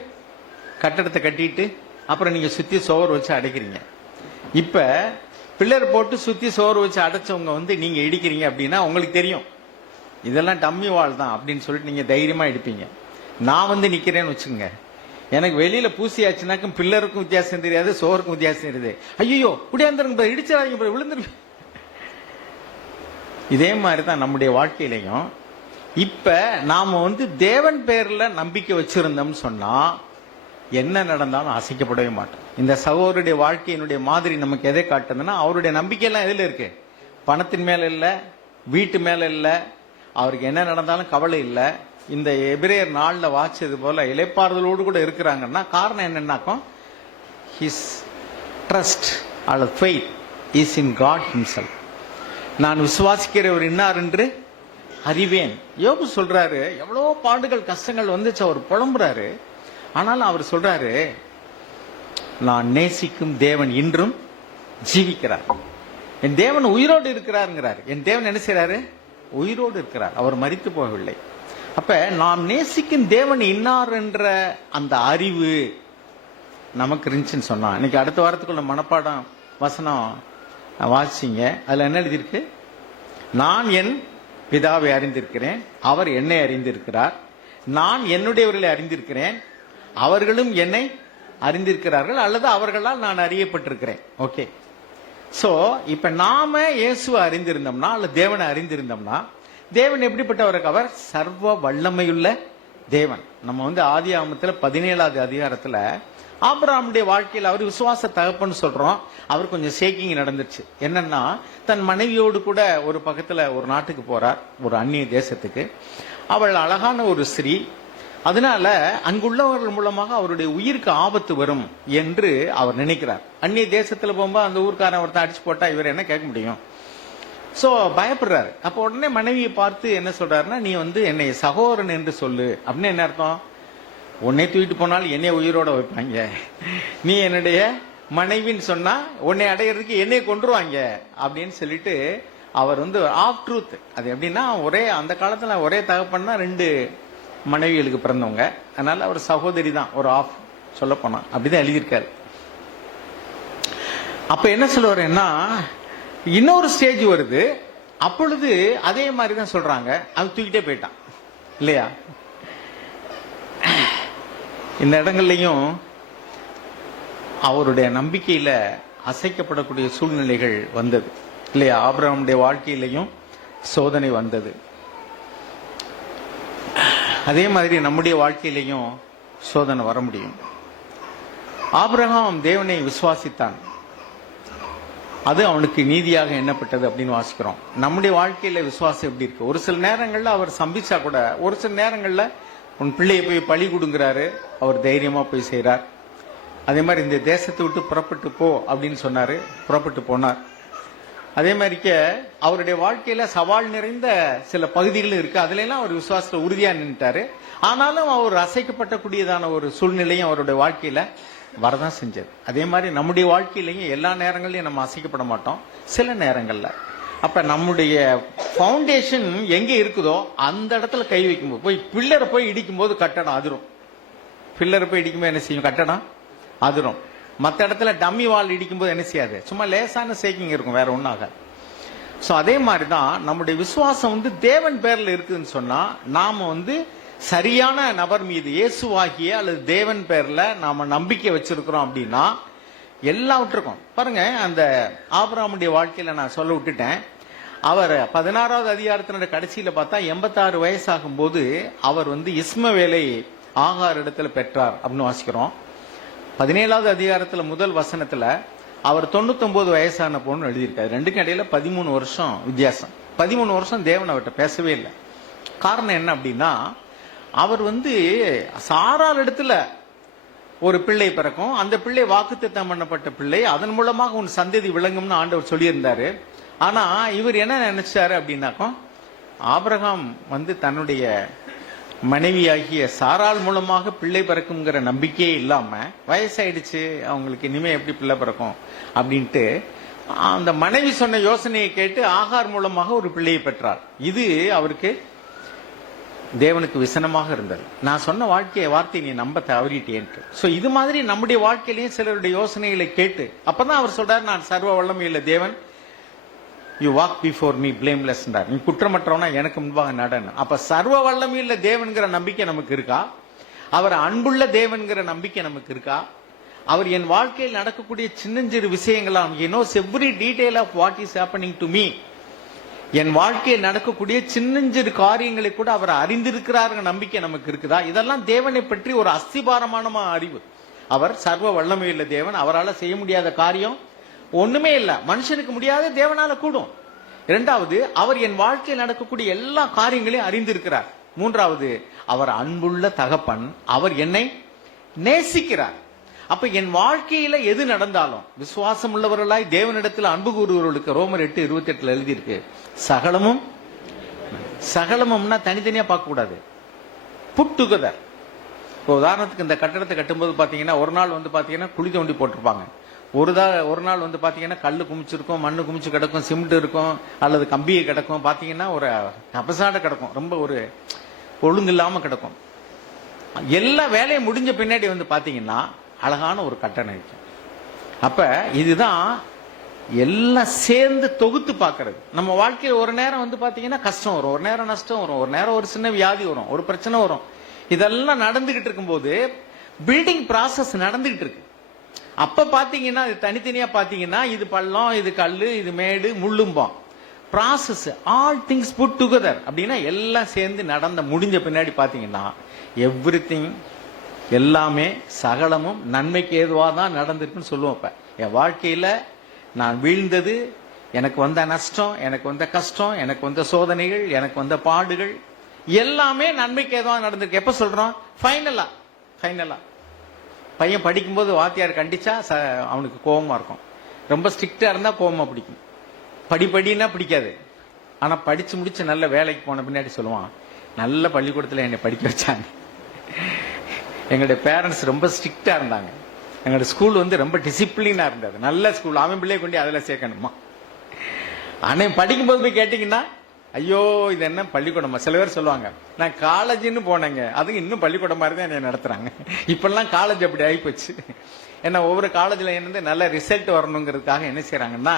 கட்டடத்தை கட்டிட்டு அப்புறம் நீங்க சுத்தி சோறு வச்சு அடைக்கிறீங்க. இப்ப பில்லர் போட்டு சுத்தி சோறு வச்சு அடைச்சவங்க நீங்க இடிக்கிறீங்க அப்படின்னா உங்களுக்கு தெரியும் இதெல்லாம் டம்மி வால் தான் அப்படின்னு சொல்லிட்டு நீங்க தைரியமா எடுப்பீங்க. நான் நிக்கிறேன்னு வச்சுங்க, எனக்கு வெளியில பூசியாச்சுனாக்கும் பில்லருக்கும் வித்தியாசம் தெரியாது, சோறுக்கும் வித்தியாசம் தெரியுது. ஐயோ முடியாந்துருங்க, இடிச்சிடாதீங்க, விழுந்துரு. இதே மாதிரிதான் நம்முடைய வாழ்க்கையிலையும் இப்ப நாம தேவன் பேர்ல நம்பிக்கை வச்சிருந்தோம் சொன்னா என்ன நடந்தாலும் அசைக்கப்படவே மாட்டோம். இந்த சகோதரருடைய வாழ்க்கையினுடைய மாதிரி நமக்கு எதை காட்டுதுன்னா, அவருடைய நம்பிக்கை எல்லாம் எதுல இருக்கு? பணத்தின் மேல இல்ல, வீட்டு மேல இல்ல, அவருக்கு என்ன நடந்தாலும் கவலை இல்ல. இந்த எபிரேயர் 4 வாச்சது போல இளைப்பாறுதலோடு கூட இருக்கிறாங்கன்னா காரணம் என்னன்னாக்கும், ஹிஸ் ட்ரஸ்ட் அல்லது faith is in God himself. நான் விசுவாசிக்கிறவர் இன்னார் என்று அறிவேன். யோபு சொல்றாரு, எவ்வளவு பாடுகள் கஷ்டங்கள் வந்துச்சு, அவர் புலம்புறாரு. ஆனாலும் அவர் சொல்றாரு, நான் நேசிக்கும் தேவன் இன்றும் ஜீவிக்கிறார், என் தேவன் உயிரோடு இருக்கிறார். என் தேவன் என்ன செய்யறாரு? உயிரோடு இருக்கிறார், அவர் மரித்து போகவில்லை. அப்ப நாம் நேசிக்கும் தேவன் இன்னார் என்ற அந்த அறிவு நமக்கு இருந்துச்சுன்னு சொன்னா, இன்னைக்கு அடுத்த வாரத்துக்குள்ள மனப்பாடம் வசனம் வாசிங்க. அதுல என்ன எழுதியிருக்கு? நான் என் பிதாவை அறிந்திருக்கிறேன், அவர் என்னை அறிந்திருக்கிறார், நான் என்னுடையவர்களை அறிந்திருக்கிறேன், அவர்களும் என்னை அறிந்திருக்கிறார்கள், அல்லது அவர்களால் நான் அறியப்பட்டிருக்கிறேன். ஓகே, சோ இப்ப நாம இயேசுவை அறிந்திருந்தோம்னா அல்லது தேவனை அறிந்திருந்தோம்னா, தேவன் எப்படிப்பட்டவர்? அவர் சர்வ வல்லமையுள்ள தேவன். நம்ம ஆதியாகமத்துல 17வது அதிகாரத்துல ஆபிரகாமுடைய வாழ்க்கையில் அவர் விசுவாச தகப்பன்னு சொல்றோம். அவர் கொஞ்சம் ஷேக்கிங் நடந்துச்சு. என்னன்னா, தன் மனைவியோடு கூட ஒரு பக்கத்துல ஒரு நாட்டுக்கு போறார், ஒரு அந்நிய தேசத்துக்கு. அவள் அழகான ஒரு ஸ்திரீ, அதனால அங்குள்ளவர்கள் மூலமாக அவருடைய உயிருக்கு ஆபத்து வரும் என்று அவர் நினைக்கிறார். அந்நிய தேசத்துல போகும்போது அந்த ஊருக்காரன் ஒருத்தன் அடிச்சு போட்டா இவர் என்ன கேட்க முடியும்? சோ பயப்படுறாரு. அப்ப உடனே மனைவியை பார்த்து என்ன சொல்றாருன்னா, நீ என்னை சகோதரன் என்று சொல்லு. அப்படின்னு என்ன அர்த்தம்? உன்னை தூக்கிட்டு போனாலும் என்னைய உயிரோட வைப்பாங்க, நீ என்னுடைய மனைவின்னு சொன்னா உன்னை அடையிறதுக்கு என்னைய கொண்டுருவாங்க அப்படின்னு சொல்லிட்டு அவர் ஆஃப் ட்ரூத். அது எப்படின்னா, ஒரே அந்த காலத்துல ஒரே தகப்பன்னா 2 மனைவிகளுக்கு பிறந்தவங்க, அதனால அவர் சகோதரி தான், ஒரு ஆஃப் சொல்ல போனா அப்படிதான் எழுதியிருக்காரு. அப்ப என்ன சொல்லுவாருன்னா, இன்னொரு ஸ்டேஜ் வருது, அப்பொழுது அதே மாதிரி தான் சொல்றாங்க, அவன் தூக்கிட்டே போயிட்டான் இல்லையா? இந்த இடங்கள்லையும் அவருடைய நம்பிக்கையில அசைக்கப்படக்கூடிய சூழ்நிலைகள் வந்தது இல்லையா? ஆபிரகாமுடைய வாழ்க்கையிலையும் சோதனை வந்தது. அதே மாதிரி நம்முடைய வாழ்க்கையிலையும் சோதனை வர முடியும். ஆபிரகாம் தேவனை விசுவாசித்தான். அது அவனுக்கு நீதியாக எண்ணப்பட்டது அப்படின்னு வாசிக்கிறோம். நம்முடைய வாழ்க்கையில விசுவாசம் எப்படி இருக்கு? ஒரு சில நேரங்கள்ல அவர் சம்பிச்சா கூட, ஒரு சில நேரங்கள்ல உன் பிள்ளையை போய் பழி கொடுங்கிறாரு, அவர் தைரியமா போய் செய்றார். அதே மாதிரி இந்த தேசத்தை விட்டு புறப்பட்டு போ அப்படின்னு சொன்னாரு, புறப்பட்டு போனார். அதே மாதிரிக்க அவருடைய வாழ்க்கையில சவால் நிறைந்த சில பகுதிகளும் இருக்கு, அதுல எல்லாம் அவர் விசுவாசத்துல உறுதியா நின்றுட்டாரு. ஆனாலும் அவர் அசைக்கப்படக்கூடியதான ஒரு சூழ்நிலையும் அவருடைய வாழ்க்கையில வரதான் செஞ்சது. அதே மாதிரி நம்முடைய வாழ்க்கையிலையும் எல்லா நேரங்களையும் நம்ம அசைக்கப்பட மாட்டோம், சில நேரங்கள்ல. அப்ப நம்முடைய பவுண்டேஷன் எங்க இருக்குதோ அந்த இடத்துல கை வைக்கும்போது, போய் பில்லரை போய் இடிக்கும் போது கட்டடம் அதிரும். பில்லரை போய் இடிக்கும்போது என்ன செய்யும்? கட்டடம் அதிரும். மற்ற இடத்துல டம்மி வால் இடிக்கும் போது என்ன செய்யாது? சும்மா லேசான சேக்கிங் இருக்கும், வேற ஒன்றாக. சோ அதே மாதிரிதான் நம்முடைய விசுவாசம் தேவன் பேர்ல இருக்குதுன்னு சொன்னா, நாம சரியான நபர் மீது, இயேசுவாகிய அல்லது தேவன் பேர்ல நாம நம்பிக்கை வச்சிருக்கிறோம் அப்படின்னா எல்லாவற்றுக்கும் பாருங்க. அந்த ஆபிரகாமுடைய வாழ்க்கையில நான் சொல்ல விட்டுட்டேன். அவர் 16வது அதிகாரத்தினுடைய கடைசியில பார்த்தா 86 வயசாகும் போது அவர் இஸ்மவேலை ஆகார் இடத்துல பெற்றார் அப்படின்னு வாசிக்கிறோம். 17வது அதிகாரத்துல முதல் வசனத்துல அவர் 99 வயசான பொண்ணு எழுதியிருக்காரு. ரெண்டுக்கும் இடையில 13 வருஷம் வித்தியாசம். 13 வருஷம் தேவன் அவர்கிட்ட பேசவே இல்லை. காரணம் என்ன அப்படின்னா, அவர் சாராள் இடத்துல ஒரு பிள்ளை பிறக்கும், அந்த பிள்ளை வாக்குத்தத்தம் பண்ணப்பட்ட பிள்ளை, அதன் மூலமாக உன் சந்ததி விளங்கும்னு ஆண்டவர் சொல்லியிருந்தாரு. ஆனா இவர் என்ன நினைச்சாரு அப்படின்னாக்கோ, ஆபிரகாம் தன்னுடைய மனைவியாகிய சாராள் மூலமாக பிள்ளை பிறக்குங்கிற நம்பிக்கையே இல்லாம, வயசாயிடுச்சு அவங்களுக்கு, இனிமே எப்படி பிள்ளை பிறக்கும் அப்படின்ட்டு அந்த மனைவி சொன்ன யோசனையை கேட்டு ஆகார் மூலமாக ஒரு பிள்ளையை பெற்றார். இது அவருக்கு தேவனுக்கு விசனமாக இருந்தது. நான் சொன்ன வார்த்தையை நீ நம்ப தவறிட்டேன்ட்டு. சோ இது மாதிரி நம்முடைய வாழ்க்கையிலையும் சிலருடைய யோசனைகளை கேட்டு, அப்பதான் அவர் சொல்றாரு, நான் சர்வ வல்லமையுள்ள தேவன், you walk before me blameless, நீ குற்றமற்றவனா எனக்கு முன்பாக நடன. அப்ப சர்வ வல்லமையுள்ள தேவன்கிற நம்பிக்கை நமக்கு இருக்கா? அவர் அன்புள்ள தேவன்கிற நம்பிக்கை நமக்கு இருக்கா? அவர் என் வாழ்க்கையில் நடக்கக்கூடிய சின்னஞ்சிறு விஷயங்களாம், he knows every detail of what is happening to me, என் வாழ்க்கையில் நடக்கக்கூடிய சின்னஞ்சிறு காரியங்களை கூட அவர் அறிந்திருக்கிறார் நம்பிக்கை நமக்கு இருக்குதா? இதெல்லாம் தேவனை பற்றி ஒரு அஸ்திபாரமான அறிவு. அவர் சர்வ வல்லமையுள்ள தேவன், அவரால் செய்ய முடியாத காரியம் ஒண்ணுமே இல்ல. மனுஷனுக்கு முடியாத தேவனால கூடும். இரண்டாவது, அவர் என் வாழ்க்கையில் நடக்கக்கூடிய எல்லா காரியங்களையும் அறிந்திருக்கிறார். மூன்றாவது, அவர் அன்புள்ள தகப்பன், அவர் என்னை நேசிக்கிறார். அப்ப என் வாழ்க்கையில எது நடந்தாலும் விசுவாசம் உள்ளவர்களாய் தேவனிடத்தில் அன்பு கூறுவர்களுக்கு ரோமர் 8:28 எழுதியிருக்கு, சகலமும். சகலமும்னா தனித்தனியா பார்க்க கூடாது, புட் டுகெதர். உதாரணத்துக்கு இந்த கட்டடத்தை கட்டும்போது பாத்தீங்கன்னா, ஒரு நாள் பாத்தீங்கன்னா குழி தோண்டி போட்டிருப்பாங்க, ஒரு நாள் பாத்தீங்கன்னா கல்லு குமிச்சிருக்கும், மண்ணு குமிச்சு கிடக்கும், சிமெண்ட் இருக்கும், அல்லது கம்பியை கிடக்கும், பாத்தீங்கன்னா ஒரு கபசாட கிடக்கும், ரொம்ப ஒரு ஒழுங்கு இல்லாம கிடக்கும். எல்லா வேலையும் முடிஞ்ச பின்னாடி பாத்தீங்கன்னா அழகான ஒரு கட்டணம் இருக்கு. அப்ப இதுதான் எல்லாம் சேர்ந்து தொகுத்து பார்க்கறது. நம்ம வாழ்க்கையில் ஒரு நேரம் பாத்தீங்கன்னா கஷ்டம் வரும், ஒரு நேரம் நஷ்டம் வரும், ஒரு நேரம் ஒரு சின்ன வியாதி வரும், ஒரு பிரச்சனை வரும். இதெல்லாம் நடந்துகிட்டு இருக்கும்போது பில்டிங் ப்ராசஸ் நடந்துகிட்டு இருக்கு. அப்ப பாத்தீங்கன்னா இது தனித்தனியா பாத்தீங்கன்னா, இது பள்ளம், இது கல்லு, இது மேடு, முள்ளும்போம். Process, all things put together அப்படின்னா எல்லாம் சேர்ந்து நடந்த முடிஞ்ச பின்னாடி பாத்தீங்கன்னா எவ்ரிதிங், எல்லாமே சகலமும் நன்மைக்கு ஏதுவா தான் நடந்திருக்குன்னு சொல்லுவோம். இப்ப என் வாழ்க்கையில நான் வீழ்ந்தது, எனக்கு வந்த நஷ்டம், எனக்கு வந்த கஷ்டம், எனக்கு வந்த சோதனைகள், எனக்கு வந்த பாடுகள் எல்லாமே நன்மைக்கு ஏதுவா நடந்திருக்கு. எப்ப சொல்றோம்? ஃபைனலா. பையன் படிக்கும்போது வாத்தியார் கண்டிச்சா அவனுக்கு கோபமா இருக்கும், ரொம்ப ஸ்ட்ரிக்டா இருந்தா கோபமா பிடிக்கும், படினா பிடிக்காது. ஆனா படிச்சு முடிச்சு நல்ல வேலைக்கு போன பின்னாடி சொல்லுவான், நல்ல பள்ளிக்கூடத்துல என்னை படிக்க வச்சாங்க, எங்களுடைய பேரண்ட்ஸ் ரொம்ப ஸ்ட்ரிக்டா இருந்தாங்க, எங்களோட ஸ்கூல் ரொம்ப டிசிப்ளினா இருந்தது, நல்ல ஸ்கூல், அவன் பிள்ளைய கொண்டு அதுல சேர்க்கணுமா. ஆனா படிக்கும்போது போய் கேட்டீங்கன்னா, ஐயோ இது என்ன பள்ளிக்கூடமா? சில பேர் சொல்லுவாங்க, நான் காலேஜ்னு போனேங்க, அதுக்கு இன்னும் பள்ளிக்கூடம் மாதிரி தான் என்னை நடத்துறாங்க. இப்பெல்லாம் காலேஜ் அப்படி ஆகிப்போச்சு. ஏன்னா ஒவ்வொரு காலேஜ்ல நல்ல ரிசல்ட் வரணுங்கிறதுக்காக என்ன செய்யறாங்கன்னா,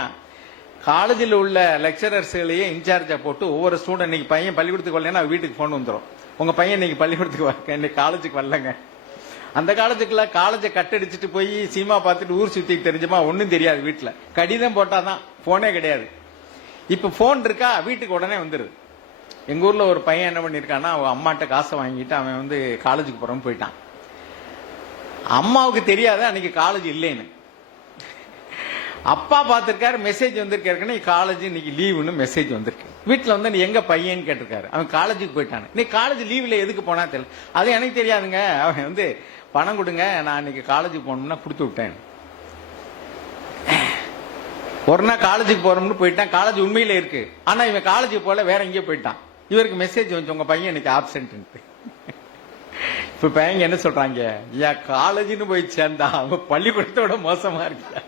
காலேஜில் உள்ள லெக்சரர்ஸ்களையே இன்சார்ஜா போட்டு ஒவ்வொரு ஸ்டூடெண்ட், இன்னைக்கு பையன் பள்ளிக்கூடத்துக்கு வரலன்னா வீட்டுக்கு போன் வந்துடும், உங்க பையன் இன்னைக்கு பள்ளிக்கூடத்துக்கு இன்னைக்கு காலேஜுக்கு வரலங்க. அந்த காலத்துக்குள்ள காலேஜை கட்டடிச்சுட்டு போய் சினிமா பார்த்துட்டு ஊர் சுத்தி தெரிஞ்சுமா ஒன்னும் தெரியாது. வீட்டுல கடிதம் போட்டாதான், போனே கிடையாது. இப்ப போன் இருக்கா, வீட்டுக்கு உடனே வந்துருது. எங்க ஊர்ல ஒரு பையன் என்ன பண்ணிருக்கான்னா, அவன் அம்மாட்ட காசை வாங்கிட்டு அவன் காலேஜுக்கு போறோம்னு போயிட்டான். அம்மாவுக்கு தெரியாத அன்னைக்கு காலேஜ் இல்லைன்னு. அப்பா பார்த்திருக்காரு, மெசேஜ் வந்திருக்காரு, காலேஜ் இன்னைக்கு லீவுன்னு மெசேஜ் வந்திருக்கு. வீட்டுல வந்து நீ எங்க பையன்னு கேட்டிருக்காரு. அவன் காலேஜுக்கு போயிட்டான். நீ காலேஜ் லீவ்ல எதுக்கு போனா தெரியல. அது எனக்கு தெரியாதுங்க. அவன் வந்து பணம் கொடுங்க, நான் இன்னைக்கு காலேஜுக்கு போகணும்னா கொடுத்து விட்டேன். ஒரு நாள் காலேஜுக்கு போறோம்னு போயிட்டான். காலேஜ் உண்மையில இருக்கு, ஆனா இவன் காலேஜுக்கு போல வேற எங்கேயோ போயிட்டான். இவருக்கு மெசேஜ் வந்து உங்க பையன் இன்னைக்கு ஆப்சென்ட். இப்ப பையன் என்ன சொல்றாங்க, ஏன் காலேஜ்னு போய் சேர்ந்தா அவங்க பள்ளிக்கூடத்தோட மோசமா இருக்கு.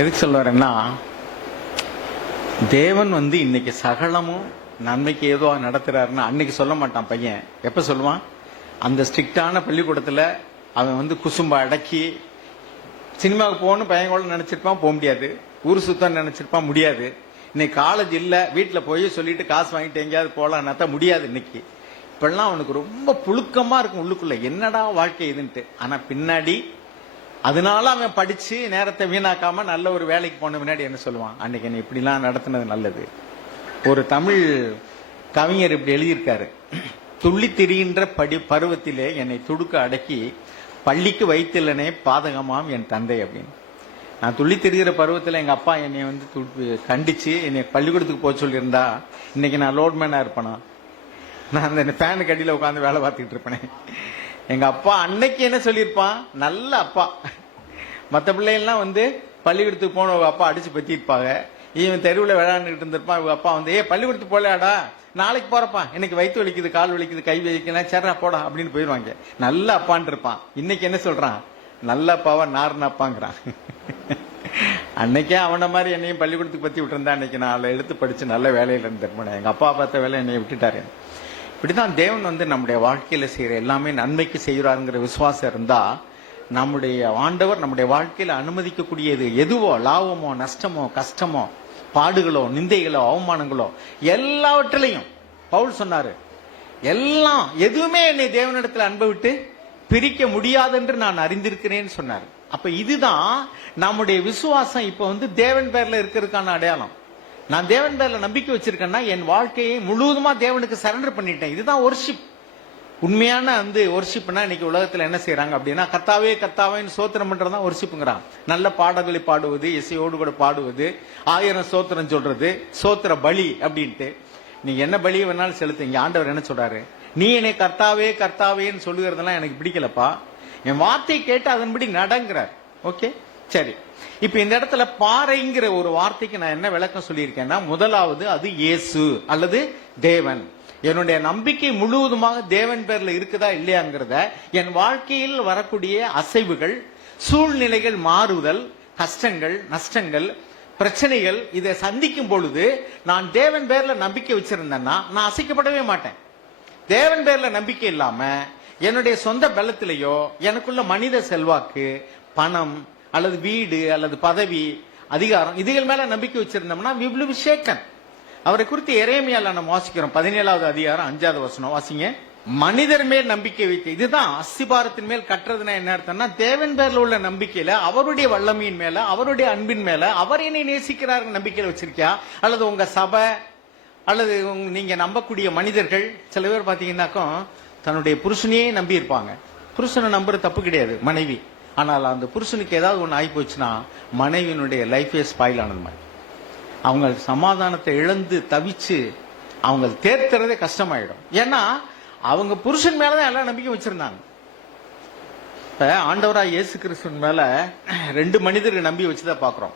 எதுக்கு சொல்ல வரேன்னா, தேவன் வந்து இன்னைக்கு சகலமும் நன்மைக்கு ஏதோ நடத்துறாருன்னா அன்னைக்கு சொல்ல மாட்டான் பையன். எப்ப சொல்லுவான்? அந்த ஸ்ட்ரிக்டான பள்ளிக்கூடத்துல அவன் வந்து குசும்ப அடக்கி சினிமாவுக்கு போகணும் பையன் கூட நினைச்சிருப்பான், போக முடியாது. ஊர் சுத்தம் நினைச்சிருப்பான், முடியாது. இன்னைக்கு காலேஜ் இல்ல, வீட்டுல போய் சொல்லிட்டு காசு வாங்கிட்டு எங்கேயாவது போலான்னா முடியாது. இன்னைக்கு இப்பெல்லாம் அவனுக்கு ரொம்ப புழுக்கமா இருக்கும் உள்ளுக்குள்ள, என்னடா வாழ்க்கை இதுன்ட்டு. ஆனா பின்னாடி அதனால அவன் படிச்சு நேரத்தை வீணாக்காம நல்ல ஒரு வேலைக்கு போன முன்னாடி என்ன சொல்லுவான், அன்னைக்கு என்ன இப்படிலாம் நடத்தினது நல்லது. ஒரு தமிழ் கவிஞர் இப்படி எழுதியிருக்காரு, துள்ளி திரிகின்ற பருவத்திலே என்னை துடுக்க அடக்கி பள்ளிக்கு வைத்தில்லனே பாதகமாம் என் தந்தை அப்படின்னு. நான் துள்ளி திரிகிற பருவத்தில் எங்க அப்பா என்னை வந்து கண்டிச்சு என்னை பள்ளிக்கூடத்துக்கு போக சொல்லியிருந்தா இன்னைக்கு நான் லோட்மேனா இருப்பேனா? நான் அந்த ஃபேனுக்கு அடியில் உட்காந்து வேலை பார்த்துக்கிட்டு இருப்பேனே. எங்க அப்பா அன்னைக்கு என்ன சொல்லியிருப்பான், நல்ல அப்பா. மற்ற பிள்ளைகள்லாம் வந்து பள்ளிக்கூடத்துக்கு போன அப்பா அடிச்சு பத்திருப்பாங்க. இவன் தெருவில் விளையாண்டுட்டு இருந்திருப்பான். இவங்க அப்பா வந்து பள்ளிக்கூடத்துக்கு போகலாடா, நாளைக்கு போறப்பா, எனக்கு வயிற்று வலிக்குது, கால் வலிக்குது, கை வலிக்குது, சரா போடா அப்படின்னு போயிடுவாங்க. நல்ல அப்பான்னு இருப்பான். இன்னைக்கு என்ன சொல்றான், நல்ல அப்பாவா நார்ன அப்பாங்கிறான். அன்னைக்கே அவன மாதிரி என்னையும் பள்ளிக்கூடத்துக்கு பத்தி விட்டுருந்தா அன்னைக்கு நான் எடுத்து படிச்சு நல்ல வேலையில இருந்திருப்பேன். எங்க அப்பா பார்த்த வேலை என்னை விட்டுட்டாரு. இப்படிதான் தேவன் வந்து நம்முடைய வாழ்க்கையில செய்யற எல்லாமே நன்மைக்கு செய்யறாருங்கிற விசுவாசம் இருந்தா நம்முடைய ஆண்டவர் நம்முடைய வாழ்க்கையில அனுமதிக்கக்கூடியது எதுவோ, லாபமோ நஷ்டமோ கஷ்டமோ பாடுகளோ நிந்தைகளோ அவமானங்களோ எல்லாவற்றிலையும் பவுல் சொன்னாரு, எல்லாம் எதுவுமே என்னை தேவனிடத்தில் அன்பை விட்டு பிரிக்க முடியாது என்று நான் அறிந்திருக்கிறேன்னு சொன்னார். அப்ப இதுதான் நம்முடைய விசுவாசம். இப்ப வந்து தேவன் பேர்ல இருக்கிறதுக்கான அடையாளம். நான் தேவன் பேர்ல நம்பிக்கை வச்சிருக்கேன்னா என் வாழ்க்கையை முழுவதுமா தேவனுக்கு சரண்டர் பண்ணிட்டேன். இதுதான் ஒர்ஷிப். உண்மையான வந்து ஒர்ஷிப்னா இன்னைக்கு உலகத்துல என்ன செய்யறாங்க அப்படின்னா, கர்த்தாவே கர்த்தாவேன்னு சோத்திரம் பண்றதுதான் ஒர்ஷிப்புங்கிறான். நல்ல பாடல்களை பாடுவது, இசையோடு கூட பாடுவது, 1000 சோத்திரம் சொல்றது, சோத்திர பலி அப்படின்ட்டு. நீங்க என்ன பலி வேணாலும் செலுத்துங்க. ஆண்டவர் என்ன சொல்றாரு, நீ என்னை கர்த்தாவே கர்த்தாவேன்னு சொல்லுகிறதெல்லாம் எனக்கு பிடிக்கலப்பா, என் வார்த்தை கேட்டு அதன்படி நடங்கிறார். ஓகே, சரி. இப்ப இந்த இடத்துல பாறைங்கிற ஒரு வார்த்தைக்கு நான் என்ன விளக்கம் சொல்லியிருக்கேன்னா, முதலாவது அது இயேசு அல்லது தேவன். என்னுடைய நம்பிக்கை முழுவதுமாக தேவன் பேர்ல இருக்குதா இல்லையாங்கிறத என் வாழ்க்கையில் வரக்கூடிய அசைவுகள், சூழ்நிலைகள் மாறுதல், கஷ்டங்கள் நஷ்டங்கள் பிரச்சனைகள் இதை சந்திக்கும் பொழுது நான் தேவன் பேர்ல நம்பிக்கை வச்சிருந்தேன்னா நான் அசைக்கப்படவே மாட்டேன். தேவன் பேர்ல நம்பிக்கை இல்லாம என்னுடைய சொந்த பலத்திலேயோ எனக்குள்ள மனித செல்வாக்கு, பணம் அல்லது வீடு அல்லது பதவி, அதிகாரம் இதுகள் மேல நம்பிக்கை வச்சிருந்தோம்னா we will be shaken. அவரை குறித்து எரேமியால நம்ம வாசிக்கிறோம், 17வது அதிகாரம் 5வது வசனம் வாசிங்க. மனிதர் மேல் நம்பிக்கை வைத்து, இதுதான் அஸ்திபாரத்தின் மேல் கட்டுறதுன்னா என்ன அர்த்தம்னா, தேவன் பேர்ல உள்ள நம்பிக்கையில, அவருடைய வல்லமையின் மேல, அவருடைய அன்பின் மேல, அவர் என்னை நேசிக்கிறார் நம்பிக்கையில வச்சிருக்கியா? அல்லது உங்க சபை அல்லது நீங்க நம்பக்கூடிய மனிதர்கள், சில பேர் பாத்தீங்கன்னாக்கும் தன்னுடைய புருஷனையே நம்பி இருப்பாங்க. புருஷனை நம்புறது தப்பு கிடையாது, மனைவி. ஆனால் அந்த புருஷனுக்கு ஏதாவது ஒன்று ஆகி போச்சுன்னா மனைவியினுடைய லைஃபே ஸ்பாயில் ஆனது மாதிரி, அவங்க சமாதானத்தை இழந்து தவிச்சு அவங்க தேர்த்துறதே கஷ்டமாயிடும். ஏன்னா அவங்க புருஷன் மேலதான் எல்லாம் நம்பிக்கை வச்சிருந்தாங்க. இப்ப ஆண்டவராய் இயேசு கிறிஸ்துவின் மேல 2 மனிதர்கள் நம்பி வச்சுதான் பாக்குறோம்.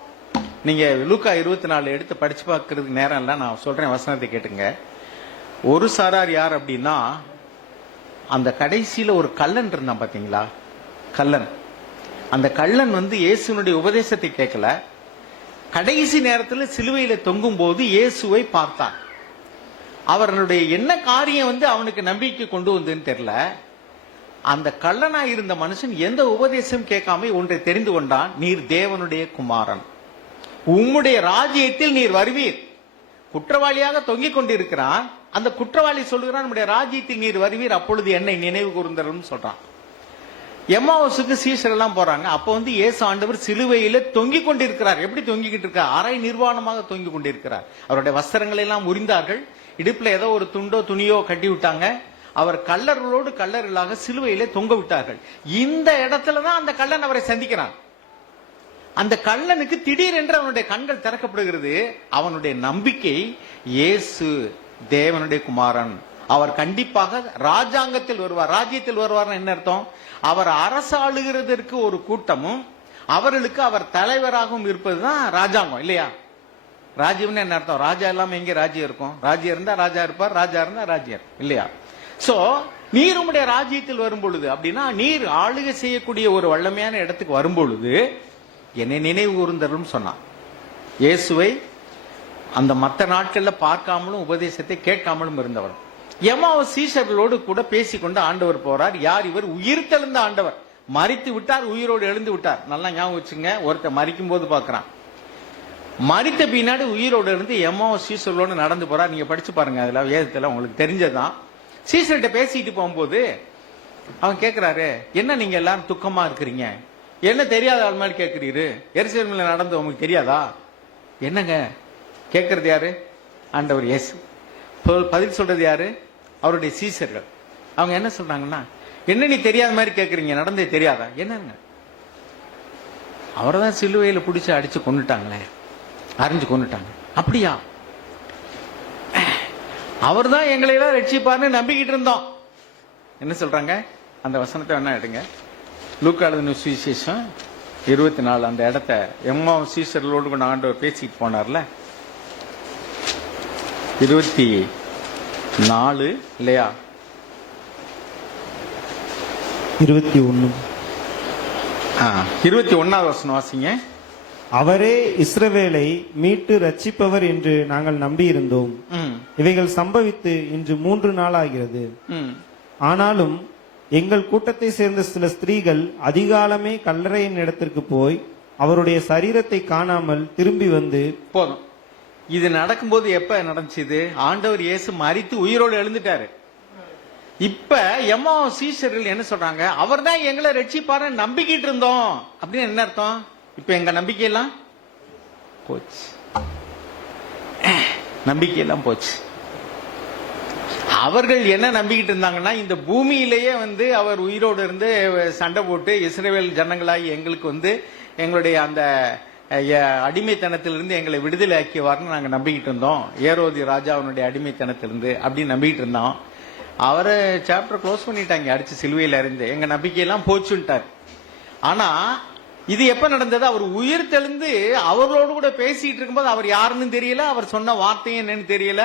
நீங்க லூக்கா 24 எடுத்து படிச்சு பார்க்கறதுக்கு நேரம் இல்ல, நான் சொல்றேன், வசனத்தை கேட்டுங்க. ஒரு சாரார் யார் அப்படின்னா, அந்த கடைசியில ஒரு கள்ளன் இருந்தான் பாத்தீங்களா, கள்ளன். அந்த கள்ளன் வந்து இயேசுனுடைய உபதேசத்தை கேட்கல. கடைசி நேரத்தில் சிலுவையில தொங்கும் போது இயேசுவை பார்த்தான். அவர்களுடைய என்ன காரியம் வந்து அவனுக்கு நம்பிக்கை கொண்டு வந்ததுன்னு தெரியல. அந்த கள்ளனா இருந்த மனுஷன் எந்த உபதேசம் கேட்காம ஒன்றை தெரிந்து கொண்டான், நீர் தேவனுடைய குமாரன், உம்முடைய ராஜ்யத்தில் நீர் வருவீர். குற்றவாளியாக தொங்கிக் கொண்டிருக்கிறான். அந்த குற்றவாளி சொல்லுகிறான், நம்முடைய ராஜ்யத்தில் நீர் வருவீர், அப்பொழுது என்னை நினைவு கூர்ந்தரும் சொல்றான். எம்மாவுசுக்கு சீஷர் எல்லாம் போறாங்க. அப்ப வந்து இயேசு ஆண்டவர் சிலுவையில தொங்கிக் கொண்டிருக்கிறார். எப்படி தொங்கிக்கிட்டு இருக்கார்? அரை நிர்வாணமாக தொங்கிக் கொண்டிருக்கிறார். அவருடைய வஸ்திரங்களை எல்லாம் உரிந்தார்கள். இடுப்புல ஏதோ ஒரு துண்டோ துணியோ கட்டி விட்டாங்க. அவர் கள்ளர்களோடு கள்ளர்களாக சிலுவையிலே தொங்க விட்டார்கள். இந்த இடத்துலதான் அந்த கள்ளன் அவரை சந்திக்கிறான். அந்த கள்ளனுக்கு திடீரென்று அவனுடைய கண்கள் திறக்கப்படுகிறது. அவனுடைய நம்பிக்கை இயேசு தேவனுடைய குமாரன், அவர் கண்டிப்பாக ராஜாங்கத்தில் வருவார். ராஜ்யத்தில் வருவார் என்ன அர்த்தம்? அவர் அரசாளுகிறதற்கு ஒரு கூட்டமும் அவர்களுக்கு அவர் தலைவராகவும் இருப்பதுதான் ராஜாங்கம் இல்லையா? ராஜ்யம்னு என்ன அர்த்தம்? ராஜா இல்லாம எங்க ராஜ்யம் இருக்கும்? ராஜ்யம் இருந்தா ராஜா இருப்பார், ராஜா இருந்தா ராஜ்யம் இல்லையா? சோ நீர் உம்முடைய ராஜ்யத்தில் வரும் பொழுது, அப்படின்னா நீர் ஆளுகை செய்யக்கூடிய ஒரு வல்லமையான இடத்துக்கு வரும் பொழுது என்னை நினைவு கூர்ந்தரும் சொன்னான். இயேசுவை அந்த மற்ற நாட்கள்ல பார்க்காமலும் உபதேசத்தை கேட்காமலும் இருந்தவர். எம்மாவூஸ் சீஷர்களோடு கூட பேசிக்கொண்டு ஆண்டவர் போறார். யார் இவர்? உயிர் தெழுந்த ஆண்டவர். மரித்து விட்டார், உயிரோடு எழுந்து விட்டார். நல்லா ஞாபகம் வச்சுங்க. ஒருத்தர் மரிக்கும் போது பாக்குறான், மரித்த பின்னாடி உயிரோடு இருந்து எம்மாவூஸ் சீஷர்களோடு நடந்து போறார். நீங்க படிச்சு பாருங்க, அதுல வேதத்துல உங்களுக்கு தெரிஞ்சதுதான். சீஷர்கிட்ட பேசிட்டு போகும்போது அவன் கேட்கிறாரு, என்ன நீங்க எல்லாரும் துக்கமா இருக்கிறீங்க? என்ன தெரியாத ஆள் மாதிரி கேட்கிறீரு? எருசலேமில் நடந்து உங்களுக்கு தெரியாதா? என்னங்க கேட்கறது யாரு? ஆண்டவர் இயேசு. பதில் சொல்றது யாரு? அவருடைய சீஷர்கள். அவங்க என்ன சொல்றாங்கன்னா, என்ன நீ தெரியாத மாதிரி கேட்கறீங்க, நடந்தே தெரியாதா? என்னங்க, அவர்தான் சிலுவையில பிடிச்சு அடிச்சு கொண்டுட்டாங்களே, அறிஞ்சு கொண்டுட்டாங்க. அப்படியா? அவர் தான் எங்களை எல்லாம் ரட்சிப்பார்னு நம்பிக்கிட்டு இருந்தோம். என்ன சொல்றாங்க? அந்த வசனத்தை வேணா எடுங்க. லூக்கா எழுதின சுவிசேஷம் 24 அந்த இடத்த எம்மாவூஸ் சீஷர்களோடு கூட ஆண்டவர் பேசிட்டு போனார்ல, 24 இல்லையா? 21வது வசனம் வாசிங்க. அவரே இஸ்ரவேலை மீட்டு ரட்சிப்பவர் என்று நாங்கள் நம்பியிருந்தோம். இவைகள் சம்பவித்து இன்று 3 நாளாகிறது. ஆனாலும் எங்கள் கூட்டத்தை சேர்ந்த சில ஸ்திரீகள் அதிகாலமே கல்லறையின் இடத்திற்கு போய் அவருடைய சரீரத்தை காணாமல் திரும்பி வந்து. போதும். இது நடக்கும்போது எப்ப நடந்துச்சு? ஆண்டவர் இயேசு மரித்து உயிரோடு எழுந்துட்டாரு. இப்ப எம்மாவூஸ் சீஷர்கள் என்ன சொல்றாங்க? அவர் தான் எங்களை ரட்சிப்பாரு நம்பிக்கிட்டு இருந்தோம். அப்படின்னு என்ன அர்த்தம்? இப்ப எங்க நம்பிக்கையெல்லாம் போச்சு. நம்பிக்கையெல்லாம் போச்சு. அவர்கள் என்ன நம்பிக்கிட்டு இருந்தாங்கன்னா, இந்த பூமியிலேயே அவர் உயிரோடு இருந்து சண்டை போட்டு இஸ்ரவேல் ஜனங்களாகி எங்களுக்கு எங்களுடைய அந்த அடிமைத்தனத்திலிருந்து எங்களை விடுதலை ஆக்கியவார்னு நாங்க நம்பிக்கிட்டு இருந்தோம். ஏரோதி ராஜாவுடைய அடிமைத்தனத்திலிருந்து அப்படின்னு நம்பிக்கிட்டு இருந்தோம். அவரை சாப்டர் க்ளோஸ் பண்ணிட்டாங்க, அடிச்சு சிலுவையில இருந்து. எங்க நம்பிக்கையெல்லாம் போச்சுட்டார். ஆனா இது எப்ப நடந்தது? அவர் உயிர் தெளிந்து அவர்களோடு கூட பேசிட்டு இருக்கும்போது அவர் யாருன்னு தெரியல, அவர் சொன்ன வார்த்தையும் என்னன்னு தெரியல.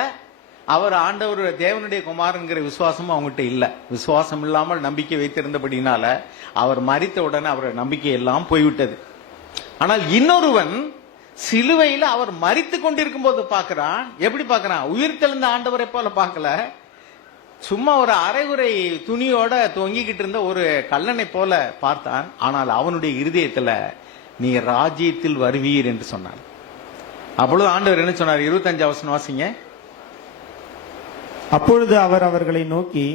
அவர் ஆண்டவர் தேவனுடைய குமாரன்கிற விசுவாசமும் அவங்ககிட்ட இல்ல. விசுவாசம் இல்லாமல் நம்பிக்கை வைத்திருந்தபடினால அவர் மரித்த உடனே அவருடைய நம்பிக்கை எல்லாம் போய்விட்டது. ஆனால் இன்னொருவன் சிலுவையில அவர் மரித்து கொண்டிருக்கும் போது பார்க்கிறான். எப்படி பார்க்கிறான்? உயிர் தெளிந்த ஆண்டவரை போல பார்க்கல, சும்மா ஒரு அரைகுறை துணியோட தொங்கிக்கிட்டு இருந்த ஒரு கல்லனை போல பார்த்தான். ஆனால் அவனுடைய இருதயத்துல நீ ராஜ்யத்தில் வருவீர் என்று சொன்னான். அப்பொழுது ஆண்டவர் என்ன சொன்னார்? 25 வசனம் வாசிங்க. அப்பொழுது அவர் அவர்களை நோக்கி,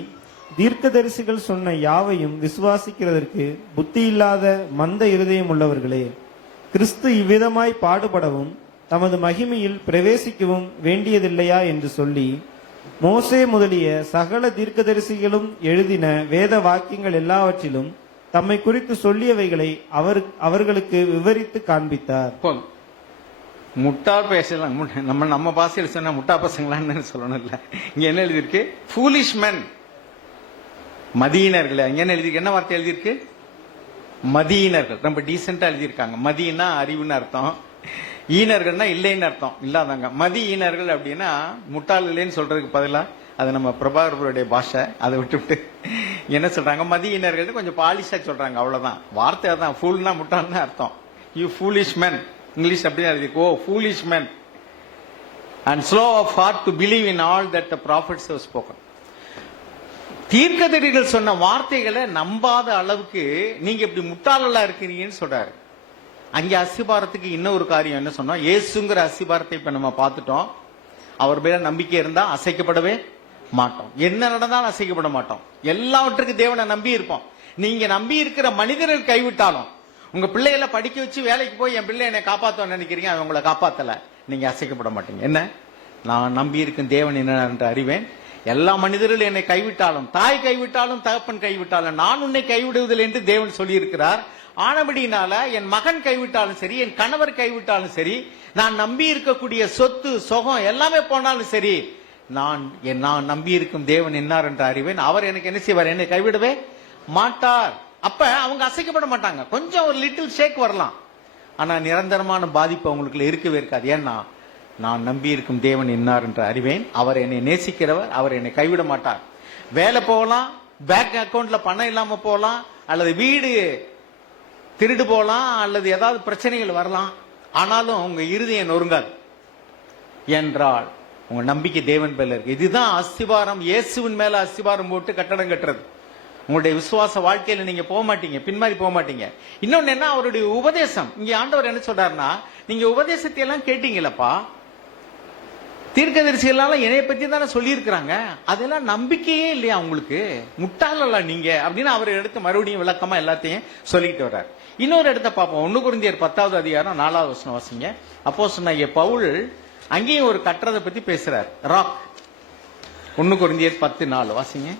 தீர்க்கதரிசிகள் சொன்ன யாவையும் விசுவாசிக்கிறதற்கு புத்தி இல்லாத மந்த இருதயம் உள்ளவர்களே, கிறிஸ்து இவ்விதமாய் பாடுபடவும் தமது மகிமையில் பிரவேசிக்கவும் வேண்டியதில்லையா என்று சொல்லி, மோசே முதலிய சகல தீர்க்கதரிசிகளும் எழுதின வேத வாக்கியங்கள் எல்லாவற்றிலும் தம்மை குறித்து சொல்லியவைகளை அவர்களுக்கு விவரித்து காண்பித்தார். முட்டா பேசலாம், நம்ம பாசையில் சொன்ன முட்டா பசங்களான்னு சொல்லணும் இல்ல. இங்க என்ன எழுதியிருக்கு? ஃபூலிஷ் மென், மதியினர்கள். இங்க என்ன எழுதிருக்கு? என்ன வார்த்தை எழுதியிருக்கு? மதியினர்கள். ரொம்ப டீசென்டா எழுதியிருக்காங்க. மதினா அறிவுன்னு அர்த்தம், ஈனர்கள்னா இல்லைன்னு அர்த்தம், இல்லாதாங்க. மதி ஈனர்கள் அப்படின்னா முட்டாள் இல்லைன்னு சொல்றதுக்கு பதிலா அது நம்ம பிரபாகருடைய பாஷை. அதை விட்டுவிட்டு என்ன சொல்றாங்க? மதி ஈனர்கள் கொஞ்சம் பாலிஷா சொல்றாங்க, அவ்வளவுதான். வார்த்தை அதான். ஃபூல்னா முட்டாள்னு அர்த்தம். யூ ஃபூலிஷ் மென், இங்கிலீஷ் அப்படியே எழுதிருக்கு. O foolish men and slow of heart to believe in all that the prophets have spoken. தீர்க்கதரிசிகள் சொன்ன வார்த்தைகளை நம்பாத அளவுக்கு நீங்க இப்படி முட்டாளா இருக்கிறீங்கன்னு சொல்றாரு. அங்கே அஸ்திபாரத்துக்கு இன்னொரு காரியம் என்ன சொன்னோம்? இயேசுங்கிற அஸ்திபாரத்தை இப்ப நம்ம பார்த்துட்டோம். அவர் மேல நம்பிக்கை இருந்தா அசைக்கப்படவே மாட்டோம். என்ன நடந்தாலும் அசைக்கப்பட மாட்டோம். எல்லாவற்றுக்கும் தேவனை நம்பி இருப்போம். நீங்க நம்பி இருக்கிற மனிதர்கள் கைவிட்டாலும், உங்க பிள்ளைகளை படிக்க வச்சு வேலைக்கு போய் என் பிள்ளை என்னை காப்பாற்ற நினைக்கிறீங்க, அவன் உங்களை காப்பாத்தல, நீங்க அசைக்கப்பட மாட்டீங்க. என்ன? நான் நம்பி இருக்கும் தேவன் என்ன என்று அறிவேன், எல்லா மனிதர்களும் என்னை கைவிட்டாலும், தாய் கைவிட்டாலும், தகப்பன் கைவிட்டாலும், நான் உன்னை கைவிடுவதில்லை என்று தேவன் சொல்லியிருக்கிறார். ஆனபடினால என் மகன் கைவிட்டாலும் சரி, என் கணவர் கைவிட்டாலும் சரி, நான் நம்பி இருக்கக்கூடிய சொத்து சொகம் எல்லாமே போனாலும் சரி, நான் நம்பி இருக்கும் தேவன் என்னார் என்று அறிவேன். அவர் எனக்கு என்ன செய்வார்? என்னை கைவிடவே மாட்டார். அப்ப அவங்க அசைக்கப்பட மாட்டாங்க. கொஞ்சம் ஒரு லிட்டில் ஷேக் வரலாம், ஆனா நிரந்தரமான பாதிப்பு அவங்களுக்கு இருக்கவே இருக்காது. ஏன்னா நான் நம்பி இருக்கும் தேவன் என்னார் என்று அறிவேன். அவர் என்னை நேசிக்கிறவர், அவர் என்னை கைவிட மாட்டார். வேலை போகலாம், பேங்க் அக்கவுண்ட்ல பணம் இல்லாம போகலாம், அல்லது வீடு திருடு போகலாம், அல்லது ஏதாவது பிரச்சனைகள் வரலாம், ஆனாலும் உங்க இருதயம் நொறுங்காது. என்றால் உங்க நம்பிக்கை தேவன் மேல இருக்கு. இதுதான் அஸ்திவாரம். இயேசுவின் மேல அஸ்திவாரம் போட்டு கட்டடம் கட்டுறது. உங்களுடைய விசுவாச வாழ்க்கையில நீங்க போக மாட்டீங்க, பின்மாறி போக மாட்டீங்க. இன்னொன்னு என்ன, அவருடைய உபதேசம். இங்க ஆண்டவர் என்ன சொல்றாருன்னா, நீங்க உபதேசத்தை எல்லாம் கேட்டீங்களப்பா, தீர்க்கதரிசிகளால என்னைய பத்தி தானே சொல்லி இருக்கிறாங்க, அதெல்லாம் நம்பிக்கையே இல்லையா உங்களுக்கு? முட்டாளல்ல நீங்க அப்படின்னு அவர் எடுத்து மறுபடியும் விளக்கமா எல்லாத்தையும் சொல்லிட்டு வர்றார். இன்னொரு இடத்த பார்ப்போம். 1 கொரிந்தியர் 10வது அதிகாரம் 4வது வசனம் வாசிங்க. அப்போஸ்தலனாகிய பவுல் அங்கேயும் ஒரு கட்டடத்தை பத்தி பேசுறார். ராக். 1 கொரிந்தியர் 10:4 வாசிங்க.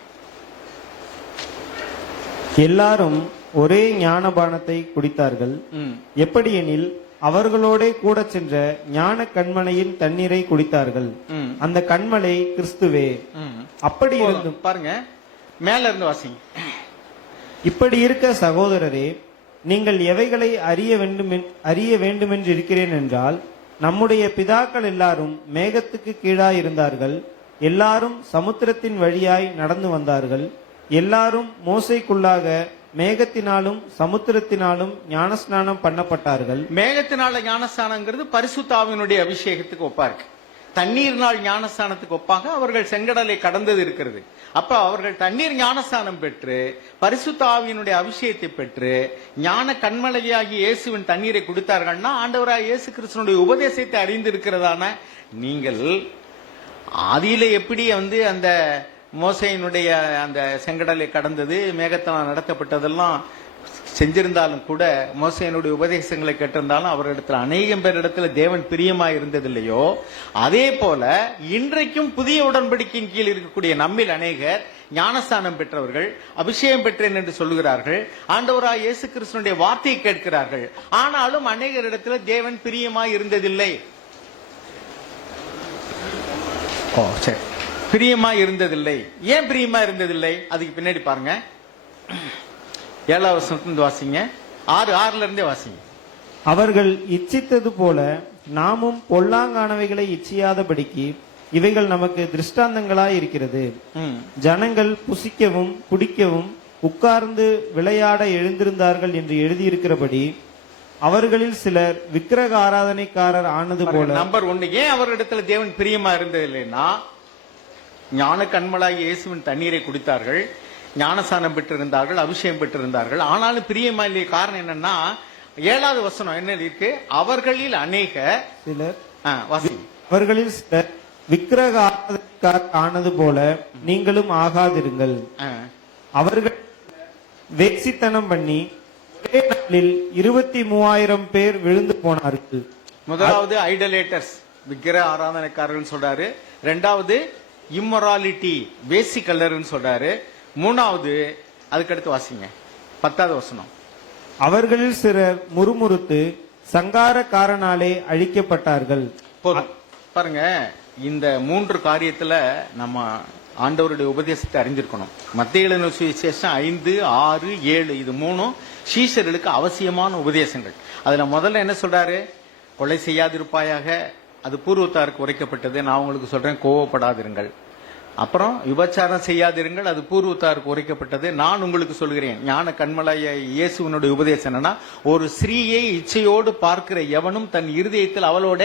எல்லாரும் ஒரே ஞானபானத்தை குடித்தார்கள். எப்படி எனில் அவர்களோட கூட சென்ற ஞான கண்மலையின் தண்ணீரை குடித்தார்கள். அந்த கண்மலை கிறிஸ்துவே. அப்படி இருந்தும் பாருங்க, மேல இருந்து வாசிங்க. இப்படி இருக்க சகோதரரே, நீங்கள் எவைகளை அறிய வேண்டுமென்று இருக்கிறேன் என்றால், நம்முடைய பிதாக்கள் எல்லாரும் மேகத்துக்கு கீழாய் இருந்தார்கள், எல்லாரும் சமுத்திரத்தின் வழியாய் நடந்து வந்தார்கள், எல்லாரும் மோசைக்குள்ளாக மேகத்தினாலும் சமுத்திரத்தினாலும் ஞானஸ்நானம் பண்ணப்பட்டார்கள். மேகத்தினால ஞானஸ்நானங்கிறது பரிசுத்த ஆவியினுடைய அபிஷேகத்துக்கு ஒப்பா இருக்கு. தண்ணீர்னால் ஞானஸ்தானத்துக்கு ஒப்பாக அவர்கள் செங்கடலை கடந்தது இருக்கிறது. அப்ப அவர்கள் தண்ணீர் ஞானஸ்தானம் பெற்று பரிசுத்த ஆவியினுடைய அபிஷேகத்தை பெற்று ஞான கண்மலையாகி இயேசுவின் தண்ணீரை குடித்தார்கள்னா, ஆண்டவராக இயேசு கிறிஸ்துனுடைய உபதேசத்தை அறிந்திருக்கிறதான நீங்கள் ஆதியில எப்படி அந்த மோசையினுடைய அந்த செங்கடலை கடந்தது, மேகத்தால் நடத்தப்பட்டதெல்லாம் செஞ்சிருந்தாலும் கூட, மோசையினுடைய உபதேசங்களை கேட்டிருந்தாலும் அவரிடத்துல அநேகம் பேரிடத்துல தேவன் பிரியமாய் இருந்ததில்லையோ, அதே போல இன்றைக்கும் புதிய உடன்படிக்கையின் கீழ் இருக்கக்கூடிய நம்மில் அநேகர் ஞானஸ்தானம் பெற்றவர்கள், அபிஷேகம் பெற்றேன் என்று சொல்லுகிறார்கள், ஆண்டவராய் இயேசு கிறிஸ்துனுடைய வார்த்தையை கேட்கிறார்கள். ஆனாலும் அநேகரிடத்துல தேவன் பிரியமாய் இருந்ததில்லை. சரி, பிரியமா இருந்ததில்லை. ஏன் பிரியமா இருந்ததில்லை? அதுக்கு பின்னாடி பாருங்க. 7வது வசனத்திலிருந்து வாசிங்க. 6:6 இருந்தே வாசிங்க. அவர்கள் இச்சித்தது போல நாமும் பொல்லாங்கானவைகளை இச்சியாதபடிக்கு இவைகள் நமக்கு திருஷ்டாந்தங்களாய் இருக்கிறது. ஜனங்கள் புசிக்கவும் குடிக்கவும் உட்கார்ந்து விளையாட எழுந்திருந்தார்கள் என்று எழுதியிருக்கிறபடி அவர்களில் சிலர் விக்கிரக ஆராதனைக்காரர் ஆனது போல. நம்பர் 1, ஏன் அவரிடத்துல தேவன் பிரியமா இருந்ததில்லைன்னா, ஞான கண்மலாய் இயேசுவின் தண்ணீரை குடித்தார்கள், ஞானஸ்தானம் பெற்றிருந்தார்கள், அபிஷேகம் பெற்றிருந்தார்கள், ஆனாலும் பிரியமா இல்லையே. காரணம் என்னன்னா, 7வது வசனம் என்ன இருக்கு? அவர்களில் அநேக சிலர் அவர்களில் சிலர் விக்கிரக ஆராதனைக்காரர் ஆனது போல நீங்களும் ஆகாதிருங்கள். அவர்கள் வேசித்தனம் பண்ணி ஒரே நாளில் 23,000 பேர் விழுந்து போனார்கள். முதலாவது ஐடலேட்டர்ஸ், விக்கிரக ஆராதனைக்காரர்கள் சொல்றாரு. 2வது இம்மொராலிட்டி, வேசி கல்லர்னு சொல்றாரு. 3வது அதுக்கடுத்து வாசிங்க 10வது வசனம். அவர்களில் சிலர் முறுமுறுத்து சங்காரக்காரனாலே அழிக்கப்பட்டார்கள். பாருங்க, இந்த 3 காரியத்துல நம்ம ஆண்டவருடைய உபதேசத்தை அறிந்திருக்கணும். மத்தேயு எழுதின சுவிசேஷம் 5, 6, 7 இது 3 சீஷர்களுக்கு அவசியமான உபதேசங்கள். அதுல முதல்ல என்ன சொல்றாரு? கொலை செய்யாதிருப்பாயாக, அது பூர்வத்தாருக்கு உரைக்கப்பட்டது. நான் உங்களுக்கு சொல்றேன், கோவப்படாதிருங்கள். அப்புறம் விபச்சாரம் செய்யாதிருங்கள், அது பூர்வத்தாருக்கு உரைக்கப்பட்டது. நான் உங்களுக்கு சொல்கிறேன். ஞான கண்மலைய இயேசுவினுடைய உபதேசம் என்னன்னா, ஒரு ஸ்ரீயை இச்சையோடு பார்க்கிற எவனும் தன் இருதயத்தில் அவளோட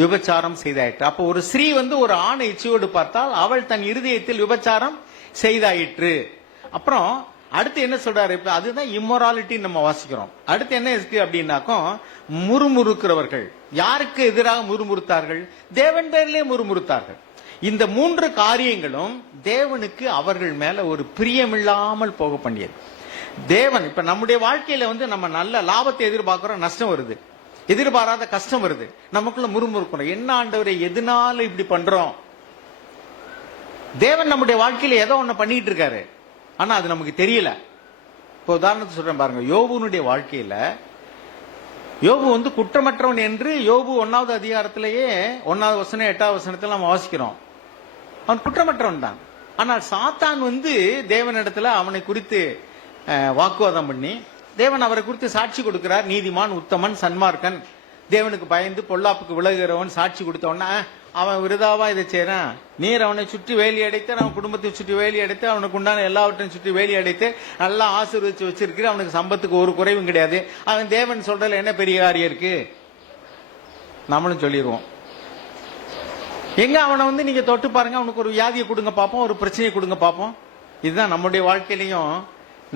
விபச்சாரம் செய்தாயிற்று. அப்போ ஒரு ஸ்ரீ ஒரு ஆணை இச்சையோடு பார்த்தால் அவள் தன் இருதயத்தில் விபச்சாரம் செய்தாயிற்று. அப்புறம் அடுத்து என்ன சொல்றாரு? இப்ப அதுதான் இம்மொராலிட்டி நம்ம வாசிக்கிறோம். அடுத்து என்ன இருக்கு அப்படின்னாக்கும், முறுமுறுக்கிறவர்கள். யாருக்கு எதிராக முறுமுறுத்தார்கள்? தேவன் பேரிலே முறுமுறுத்தார்கள். இந்த 3 காரியங்களும் தேவனுக்கு அவர்கள் மேல ஒரு பிரியமில்லாமல் போக பண்ணியது. தேவன் இப்ப நம்முடைய வாழ்க்கையில நம்ம நல்ல லாபத்தை எதிர்பார்க்கிறோம், நஷ்டம் வருது. எதிர்பாராத கஷ்டம் வருது, நமக்குள்ள முறுமுறுக்கிறோம். என்ன ஆண்டவரே, எதனால இப்படி பண்றோம்? தேவன் நம்முடைய வாழ்க்கையில ஏதோ ஒண்ணு பண்ணிட்டு இருக்காரு, ஆனா அது நமக்கு தெரியல. இப்போ உதாரணத்துக்கு சொல்றேன் பாருங்க, யோபுனுடைய வாழ்க்கையில யோபு வந்து குற்றமற்றவன் என்று யோபு 1வது அதிகாரத்திலேயே 1வது வசனம் 8வது வசனத்துல நம்ம வாசிக்கிறோம். அவன் குற்றமற்றவன் தான். ஆனால் சாத்தான் வந்து தேவனிடத்துல அவனை குறித்து வாக்குவாதம் பண்ணி, தேவன் அவரை குறித்து சாட்சி கொடுக்கிறார், நீதிமான், உத்தமன், சன்மார்க்கன், தேவனுக்கு பயந்து பொல்லாப்புக்கு விலகுகிறவன் சாட்சி கொடுத்தவன, அவன் விருதாவா இதை செய்யறான், நீர் அவனை சுற்றி வேலி அடைத்து, அவன் குடும்பத்தை சுற்றி வேலி அடைத்து, அவனுக்கு உண்டான எல்லாவற்றையும் சுற்றி வேலி அடைத்து நல்லா ஆசீர்வதிச்சு வச்சிருக்கிற, அவனுக்கு சம்பத்துக்கு ஒரு குறைவும் கிடையாது, அவன் தேவன் சொல்றதுல என்ன பெரிய காரியம் இருக்கு, நம்மளும் சொல்லிடுவோம். எங்க அவனை வந்து நீங்க தொட்டு பாருங்க, அவனுக்கு ஒரு வியாதியை கொடுங்க பார்ப்போம், ஒரு பிரச்சனையை கொடுங்க பார்ப்போம். இதுதான் நம்முடைய வாழ்க்கையிலையும்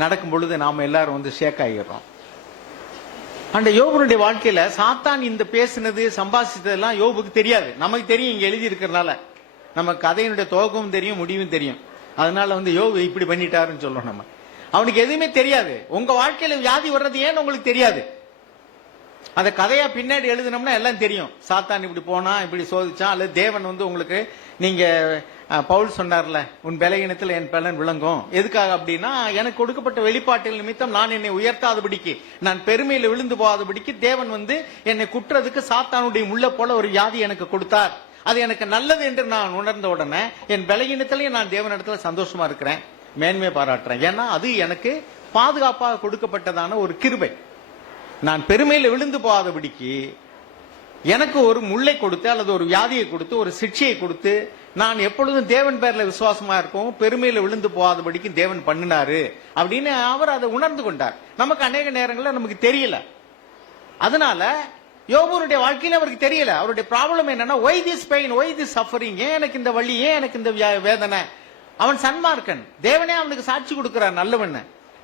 நடக்கும் பொழுது நாம எல்லாரும் வந்து ஷேக் ஆகிடுறோம். அந்த யோபுனுடைய வாழ்க்கையில சாத்தான் இந்த பேசினது சம்பாதிச்சதெல்லாம் யோபுக்கு தெரியாது, நமக்கு தெரியும், இங்க எழுதி இருக்கிறதுனால நம்ம கதையினுடைய துவக்கமும் தெரியும், முடிவும் தெரியும். அதனால வந்து யோபு இப்படி பண்ணிட்டாருன்னு சொல்றோம் நம்ம. அவனுக்கு எதுவுமே தெரியாது. உங்க வாழ்க்கையில வியாதி வர்றது ஏன்னு உங்களுக்கு தெரியாது. அந்த கதையா பின்னாடி எழுதினோம்னா எல்லாம் தெரியும். சாத்தான் இப்படி போனா, இப்படி சோதிச்சான், அல்லது தேவன் வந்து உங்களுக்கு, நீங்க பவுல் சொன்னார்ல, உன் பலகீனத்தில் என் பலன் விளங்கும். எதுக்காக அப்படின்னா, எனக்கு கொடுக்கப்பட்ட வெளிப்பாட்டில் நிமித்தம் நான் என்னை உயர்த்தாதபடிக்கு, நான் பெருமையில விழுந்து போகாதபடிக்கு தேவன் வந்து என்னை குற்றதுக்கு சாத்தானுடைய முள்ள போல ஒரு வியாதி எனக்கு கொடுத்தார். அது எனக்கு நல்லது என்று நான் உணர்ந்த உடனே என் பலகீனத்திலையும் நான் தேவனிடத்துல சந்தோஷமா இருக்கிறேன், மேன்மை பாராட்டுறேன். ஏன்னா அது எனக்கு பாதுகாப்பாக கொடுக்கப்பட்டதான ஒரு கிருபை. நான் பெருமையில விழுந்து போகாதபடிக்கு எனக்கு ஒரு முள்ளை கொடுத்து, அல்லது ஒரு வியாதியை கொடுத்து, ஒரு சிக்ஷையை கொடுத்து, நான் எப்பொழுதும் தேவன் பேர்ல விசுவாசமா இருக்கவும், பெருமையில விழுந்து போகாதபடிக்கு தேவன் பண்ணினாரு அப்படின்னு அவர் அதை உணர்ந்து கொண்டார். நமக்கு அநேக நேரங்களில் நமக்கு தெரியல. அதனால யோபுனுடைய வாழ்க்கையில அவருக்கு தெரியல. அவருடைய ப்ராப்ளம் என்னன்னா, why this pain, why this suffering, ஏன் எனக்கு இந்த வலி, ஏன் எனக்கு இந்த வேதனை. அவன் சன்மார்க்கன், தேவனே அவனுக்கு சாட்சி கொடுக்கிறார் நல்லவன்.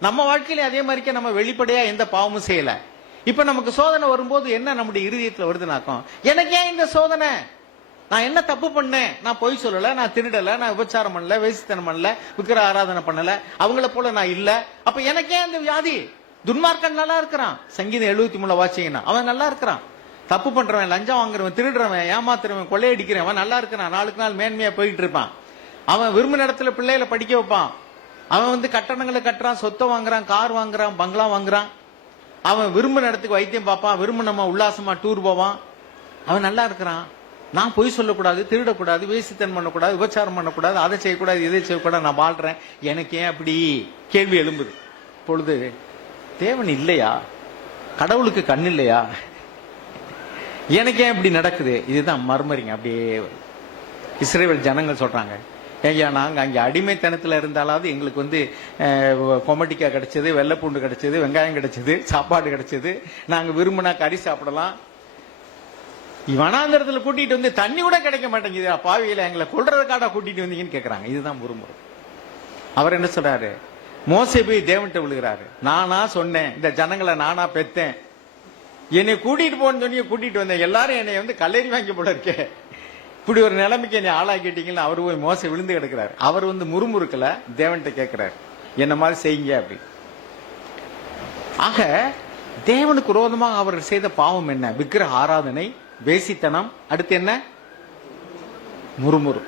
நம்ம வாழ்க்கையில அதே மாதிரிக்கே நம்ம வெளிப்படையா எந்த பாவமும் செய்யல. இப்ப நமக்கு சோதனை வரும்போது என்ன நம்முடைய இருதயத்துல வருதுனாக்கும், எனக்கு ஏன் இந்த சோதனை, நான் என்ன தப்பு பண்ணேன், நான் பொய் சொல்லல, நான் திருடல, நான் விபச்சாரம் பண்ணல, வேசித்தனம் பண்ணல, விக்கிர ஆராதனை பண்ணல, அவங்கள போல நான் இல்ல, அப்ப எனக்கு ஏன் இந்த வியாதி. துன்மார்க்கன் நல்லா இருக்கிறான், சங்கீதம் 73 வாசிங்கன்னா அவன் நல்லா இருக்கிறான். தப்பு பண்றவன், லஞ்சம் வாங்குறவன், திருடுறவன், ஏமாத்துறவன், கொள்ளையடிக்கிறவன் அவன் நல்லா இருக்கிறான், நாளுக்கு நாள் மேன்மையா போயிட்டு இருப்பான். அவன் விரும்பின இடத்துல பிள்ளைகளை படிக்க வைப்பான். அவன் வந்து கட்டணங்களை கட்டுறான், சொத்தை வாங்குறான், கார் வாங்குறான், பங்களா வாங்குறான். அவன் விரும்பின இடத்துக்கு வைத்தியம் பார்ப்பான், விரும்பினமா உல்லாசமா டூர் போவான். அவன் நல்லா இருக்கிறான். நான் பொய் சொல்லக்கூடாது, திருடக்கூடாது, வேசித்தனம் பண்ணக்கூடாது, விபச்சாரம் பண்ணக்கூடாது, அதை செய்யக்கூடாது, இதை செய்யக்கூடாது, நான் வாழ்றேன், எனக்கு ஏன் அப்படி கேள்வி எழும்புது. பொழுது தேவன் இல்லையா, கடவுளுக்கு கண் இல்லையா, எனக்கு ஏன் இப்படி நடக்குது. இதுதான் மர்மரிங்க. அப்படியே இஸ்ரேல் ஜனங்கள் சொல்றாங்க, ஐயா நாங்க அங்கே அடிமைத்தனத்தில் இருந்தாலாவது எங்களுக்கு வந்து கொமட்டிக்காய் கிடைச்சது, வெள்ளைப்பூண்டு கிடைச்சது, வெங்காயம் கிடைச்சது, சாப்பாடு கிடைச்சது, நாங்க விரும்பினா கறி சாப்பிடலாம். வனாந்தரத்துல கூட்டிட்டு வந்து தண்ணி கூட கிடைக்க மாட்டேங்குது, பாவியில எங்களை கொல்றதுக்காக கூட்டிட்டு வந்தீங்கன்னு கேட்கறாங்க. இதுதான் முறுமுறு. அவர் என்ன சொல்றாரு, மோசே போய் தேவன்கிட்ட விழுகிறாரு, நானா சொன்னேன், இந்த ஜனங்களை நானா பெத்தேன், என்னை கூட்டிட்டு போன்னு சொன்னீங்க, கூட்டிட்டு வந்தேன், எல்லாரும் என்னை வந்து கல்லறி வாங்கி போல இருக்கே, இப்படி ஒரு நிலைமைக்கு என்னை ஆளாக்கிட்டீங்கன்னு அவரு போய் மோசை விழுந்து கிடக்கிறாரு. அவர் வந்து முறுமுறுக்கல, தேவன்கிட்ட கேட்கிறாரு, என்ன மாதிரி செய்யுங்க அப்படி. ஆக தேவனுக்கு விரோதமாக அவர் செய்த பாவம் என்ன, விக்கிரக ஆராதனை, வேசித்தனம், அடுத்து என்ன, முறுமுறு.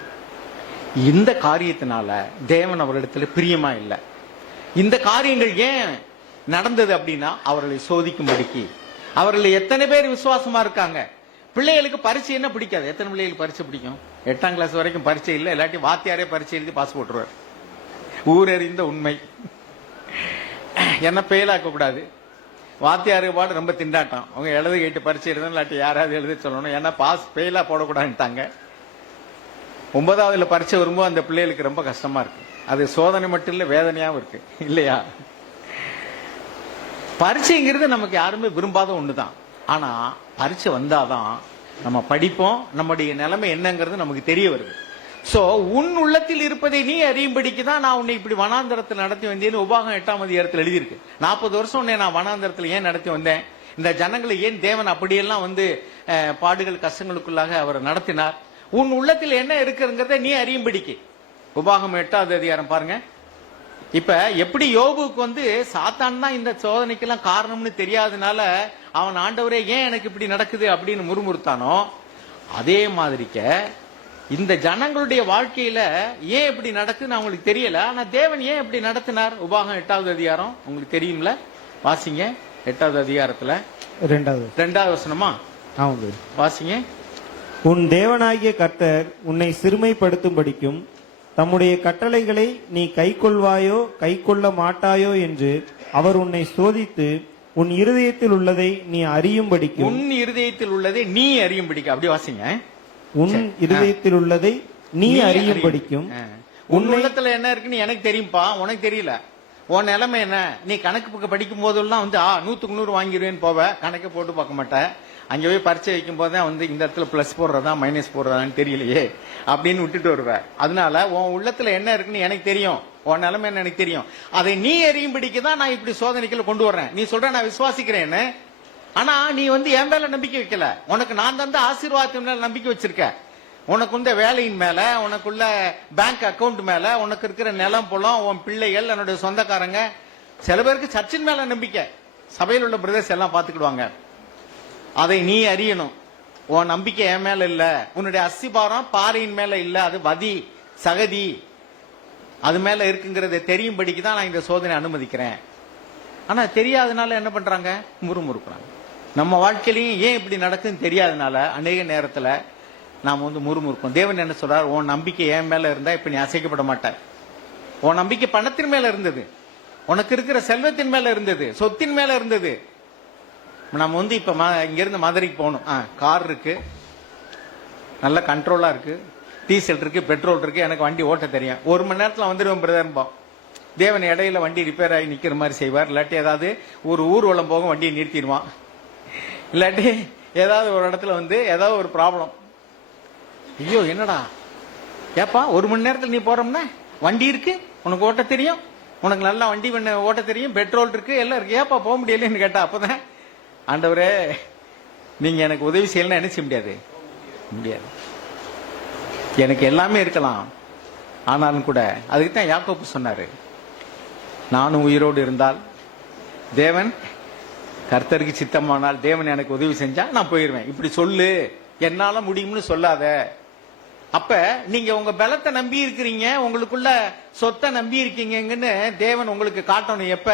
இந்த காரியத்தினால தேவன் அவரிடத்துல பிரியமா இல்லை. இந்த காரியங்கள் ஏன் நடந்தது அப்படின்னா, அவர்களை சோதிக்கும்படிக்கு. அவர்கள் எத்தனை பேர் விசுவாசமா இருக்காங்க. பிள்ளைகளுக்கு பரீட்சை என்ன பிடிக்காது, எத்தனை பிள்ளைகளுக்கு பரீட்சை பிடிக்கும். 8ஆம் கிளாஸ் வரைக்கும் பரீட்சை இல்லை, இல்லாட்டி வாத்தியாரே பரீட்சை எழுதி பாஸ் போட்டுருவார். ஊரறிந்த உண்மை. என்ன பெயிலாக்க கூடாது. வாத்தியாரு பாடு ரொம்ப திண்டாட்டம், அவங்க எழுத கேட்டு பரீட்சை எழுதணும், இல்லாட்டி யாராவது எழுத சொல்லணும், ஏன்னா பாஸ் பெயிலா போடக்கூடாதுட்டாங்க. 9ஆவதுல பரீட்சை வரும்போது அந்த பிள்ளைகளுக்கு ரொம்ப கஷ்டமா இருக்கு. அது சோதனை மட்டும் இல்ல, வேதனையாவும் இருக்கு இல்லையா. பரீட்சைங்கிறது நமக்கு யாருமே விரும்பாத ஒண்ணுதான். ஆனா பரீட்சை வந்தாதான் நம்ம படிப்போம், நம்முடைய நிலைமை என்னங்கிறது நமக்கு தெரிய வருது. சோ உன் உள்ளத்தில் இருப்பதை நீ அறியும்படிக்கு தான் நான் உன்னை இப்படி வனாந்தரத்தில் நடத்தி வந்தேன்னு உபாகம் 8ஆம் அதிகாரத்தில் எழுதியிருக்கு. 40 வருஷம் உன்னை நான் வனாந்தரத்தில் ஏன் நடத்தி வந்தேன், இந்த ஜனங்களை ஏன் தேவன் அப்படியெல்லாம் வந்து பாடுகள் கஷ்டங்களுக்குள்ளாக அவர் நடத்தினார், உன் உள்ளத்தில் என்ன இருக்குங்கிறத நீ அறியும்படிக்கு. உபாகம் 8ஆவது அதிகாரம் பாருங்க. இப்ப எப்படி யோபுக்கு வந்து சாத்தான் தான் இந்த சோதனைக்கெல்லாம் காரணம்னு தெரியாதனால அவன் ஆண்டவரே ஏன் எனக்கு இப்படி நடக்குது அப்படின்னு முறுமுறுத்தானோ, அதே மாதிரிக்க இந்த ஜனங்களுடைய வாழ்க்கையில ஏன் இப்படி நடக்குன்னு அவங்களுக்கு தெரியல. ஆனா தேவன் ஏன் இப்படி நடத்தினார்? உபாகம் 8வது அதிகாரம் உங்களுக்கு தெரியும்ல, வாசிங்க. 8வது அதிகாரத்துல 2வது வசனமா வாசிங்க. உன் தேவனாகிய கர்த்தர் உன்னை சிறுமைப்படுத்தும்படிக்கும் தம்முடைய கட்டளைகளை நீ கைக்கொள்வாயோ கைக்கொள்ள மாட்டாயோ என்று அவர் உன்னை சோதித்து உன் இருதயத்தில் உள்ளதை நீ அறியும்படிக்கும். உன் இருதயத்தில் உள்ளதை நீ அறியும்படிக்கும். அப்படி வாசிங்க. உன் இருதயத்தில் உள்ளதை நீ அறியும்படிக்கும். உன் உள்ளத்துல என்ன இருக்குன்னு எனக்கு தெரியும்பா, உனக்கு தெரியல. உன் நிலைமை என்ன? நீ கணக்கு புக்கு படிக்கும் போதெல்லாம் 100க்கு 100 வாங்கிடுவேன்னு போவ, கணக்கு போட்டு பார்க்க மாட்டேன். அங்க போய் பரீட்சை வைக்கும் போதுதான் இந்த இடத்துல பிளஸ் போடுறதா மைனஸ் போடுறதான்னு தெரியலையே அப்படின்னு விட்டுட்டு வருவேன். அதனால உன் உள்ளத்துல என்ன இருக்குன்னு எனக்கு தெரியும், உன் நிலைமை என்ன எனக்கு தெரியும். அதை நீ அறியும்படிக்கு தான் நான் இப்படி சோதனைக்குள்ள கொண்டு வர்றேன். நீ சொல்ற நான் விசுவாசிக்கிறேன்னு, ஆனா நீ என் மேல நம்பிக்கை வைக்கல. உனக்கு நான் தந்த ஆசீர்வாதத்தின் மேல நம்பிக்கை வச்சிருக்க. உனக்கு இந்த வேலையின் மேல, உனக்குள்ள பேங்க் அக்கவுண்ட் மேல, உனக்கு இருக்கிற நிலம் புலம், உன் பிள்ளைகள், என்னுடைய சொந்தக்காரங்க, சில பேருக்கு சர்ச்சின் மேல நம்பிக்கை. சபையில் உள்ள பிரதர்ஸ் எல்லாம் பாத்துக்கிடுவாங்க. அதை நீ அறியணும். உன் நம்பிக்கை என் மேல இல்ல, உன்னுடைய அஸ்திபாரம் பாறையின் மேல இல்ல, அது வதி சகதி அது மேல இருக்குங்கிறத தெரியும்படிக்கு தான் நான் இந்த சோதனை அனுமதிக்கிறேன். ஆனா தெரியாதனால என்ன பண்றாங்க? முறுமுறுக்குறாங்க. நம்ம வாழ்க்கையிலையும் ஏன் இப்படி நடக்குன்னு தெரியாதனால அநேக நேரத்துல நாம முறுமுறுக்கும். தேவன் என்ன சொல்றார்? உன் நம்பிக்கை என் மேல இருந்தா இப்ப நீ அசைக்கப்பட மாட்ட. உன் நம்பிக்கை பணத்தின் மேல இருந்தது, உனக்கு இருக்கிற செல்வத்தின் மேல இருந்தது, சொத்தின் மேல இருந்தது. நம்ம இப்ப இங்க இருந்து மதுரைக்கு போகணும். கார் இருக்கு, நல்ல கண்ட்ரோலா இருக்கு, டீசல் இருக்கு, பெட்ரோல் இருக்கு, எனக்கு வண்டி ஓட்ட தெரியும், 1 மணி நேரத்துல வந்துடுவோம் பிரதர்போம். தேவன் இடையில வண்டி ரிப்பேர் ஆகி நிக்கிற மாதிரி செய்வார். இல்லாட்டி ஏதாவது ஒரு ஊர்வலம் போக வண்டியை நிறுத்திடுவான். இல்லாட்டி ஏதாவது ஒரு இடத்துல ஏதாவது ஒரு ப்ராப்ளம். ஐயோ என்னடா ஏப்பா 1 மணி நேரத்தில் நீ போறோம்னா வண்டி இருக்கு, உனக்கு ஓட்ட தெரியும், உனக்கு நல்லா வண்டி ஓட்ட தெரியும், பெட்ரோல் இருக்கு, எல்லாம் இருக்கு, ஏப்பா போக முடியலன்னு கேட்டா அப்பதான் ஆண்டவரே நீங்க எனக்கு உதவி செய்யலாம். என்ன செய்ய முடியாது? முடியாது. எனக்கு எல்லாமே இருக்கலாம், ஆனாலும் கூட அதுக்கு தான் யாக்கோபு சொன்னாரு, நானும் உயிரோடு இருந்தால், தேவன் கர்த்தருக்கு சித்தமானால், தேவன் எனக்கு உதவி செஞ்சா நான் போயிருவேன். இப்படி சொல்லு, என்னால முடியும்னு சொல்லாத. அப்ப நீங்க உங்க பலத்தை நம்பி இருக்கிறீங்க, உங்களுக்குள்ள சொத்தை நம்பி இருக்கீங்கன்னு தேவன் உங்களுக்கு காட்டணும். எப்ப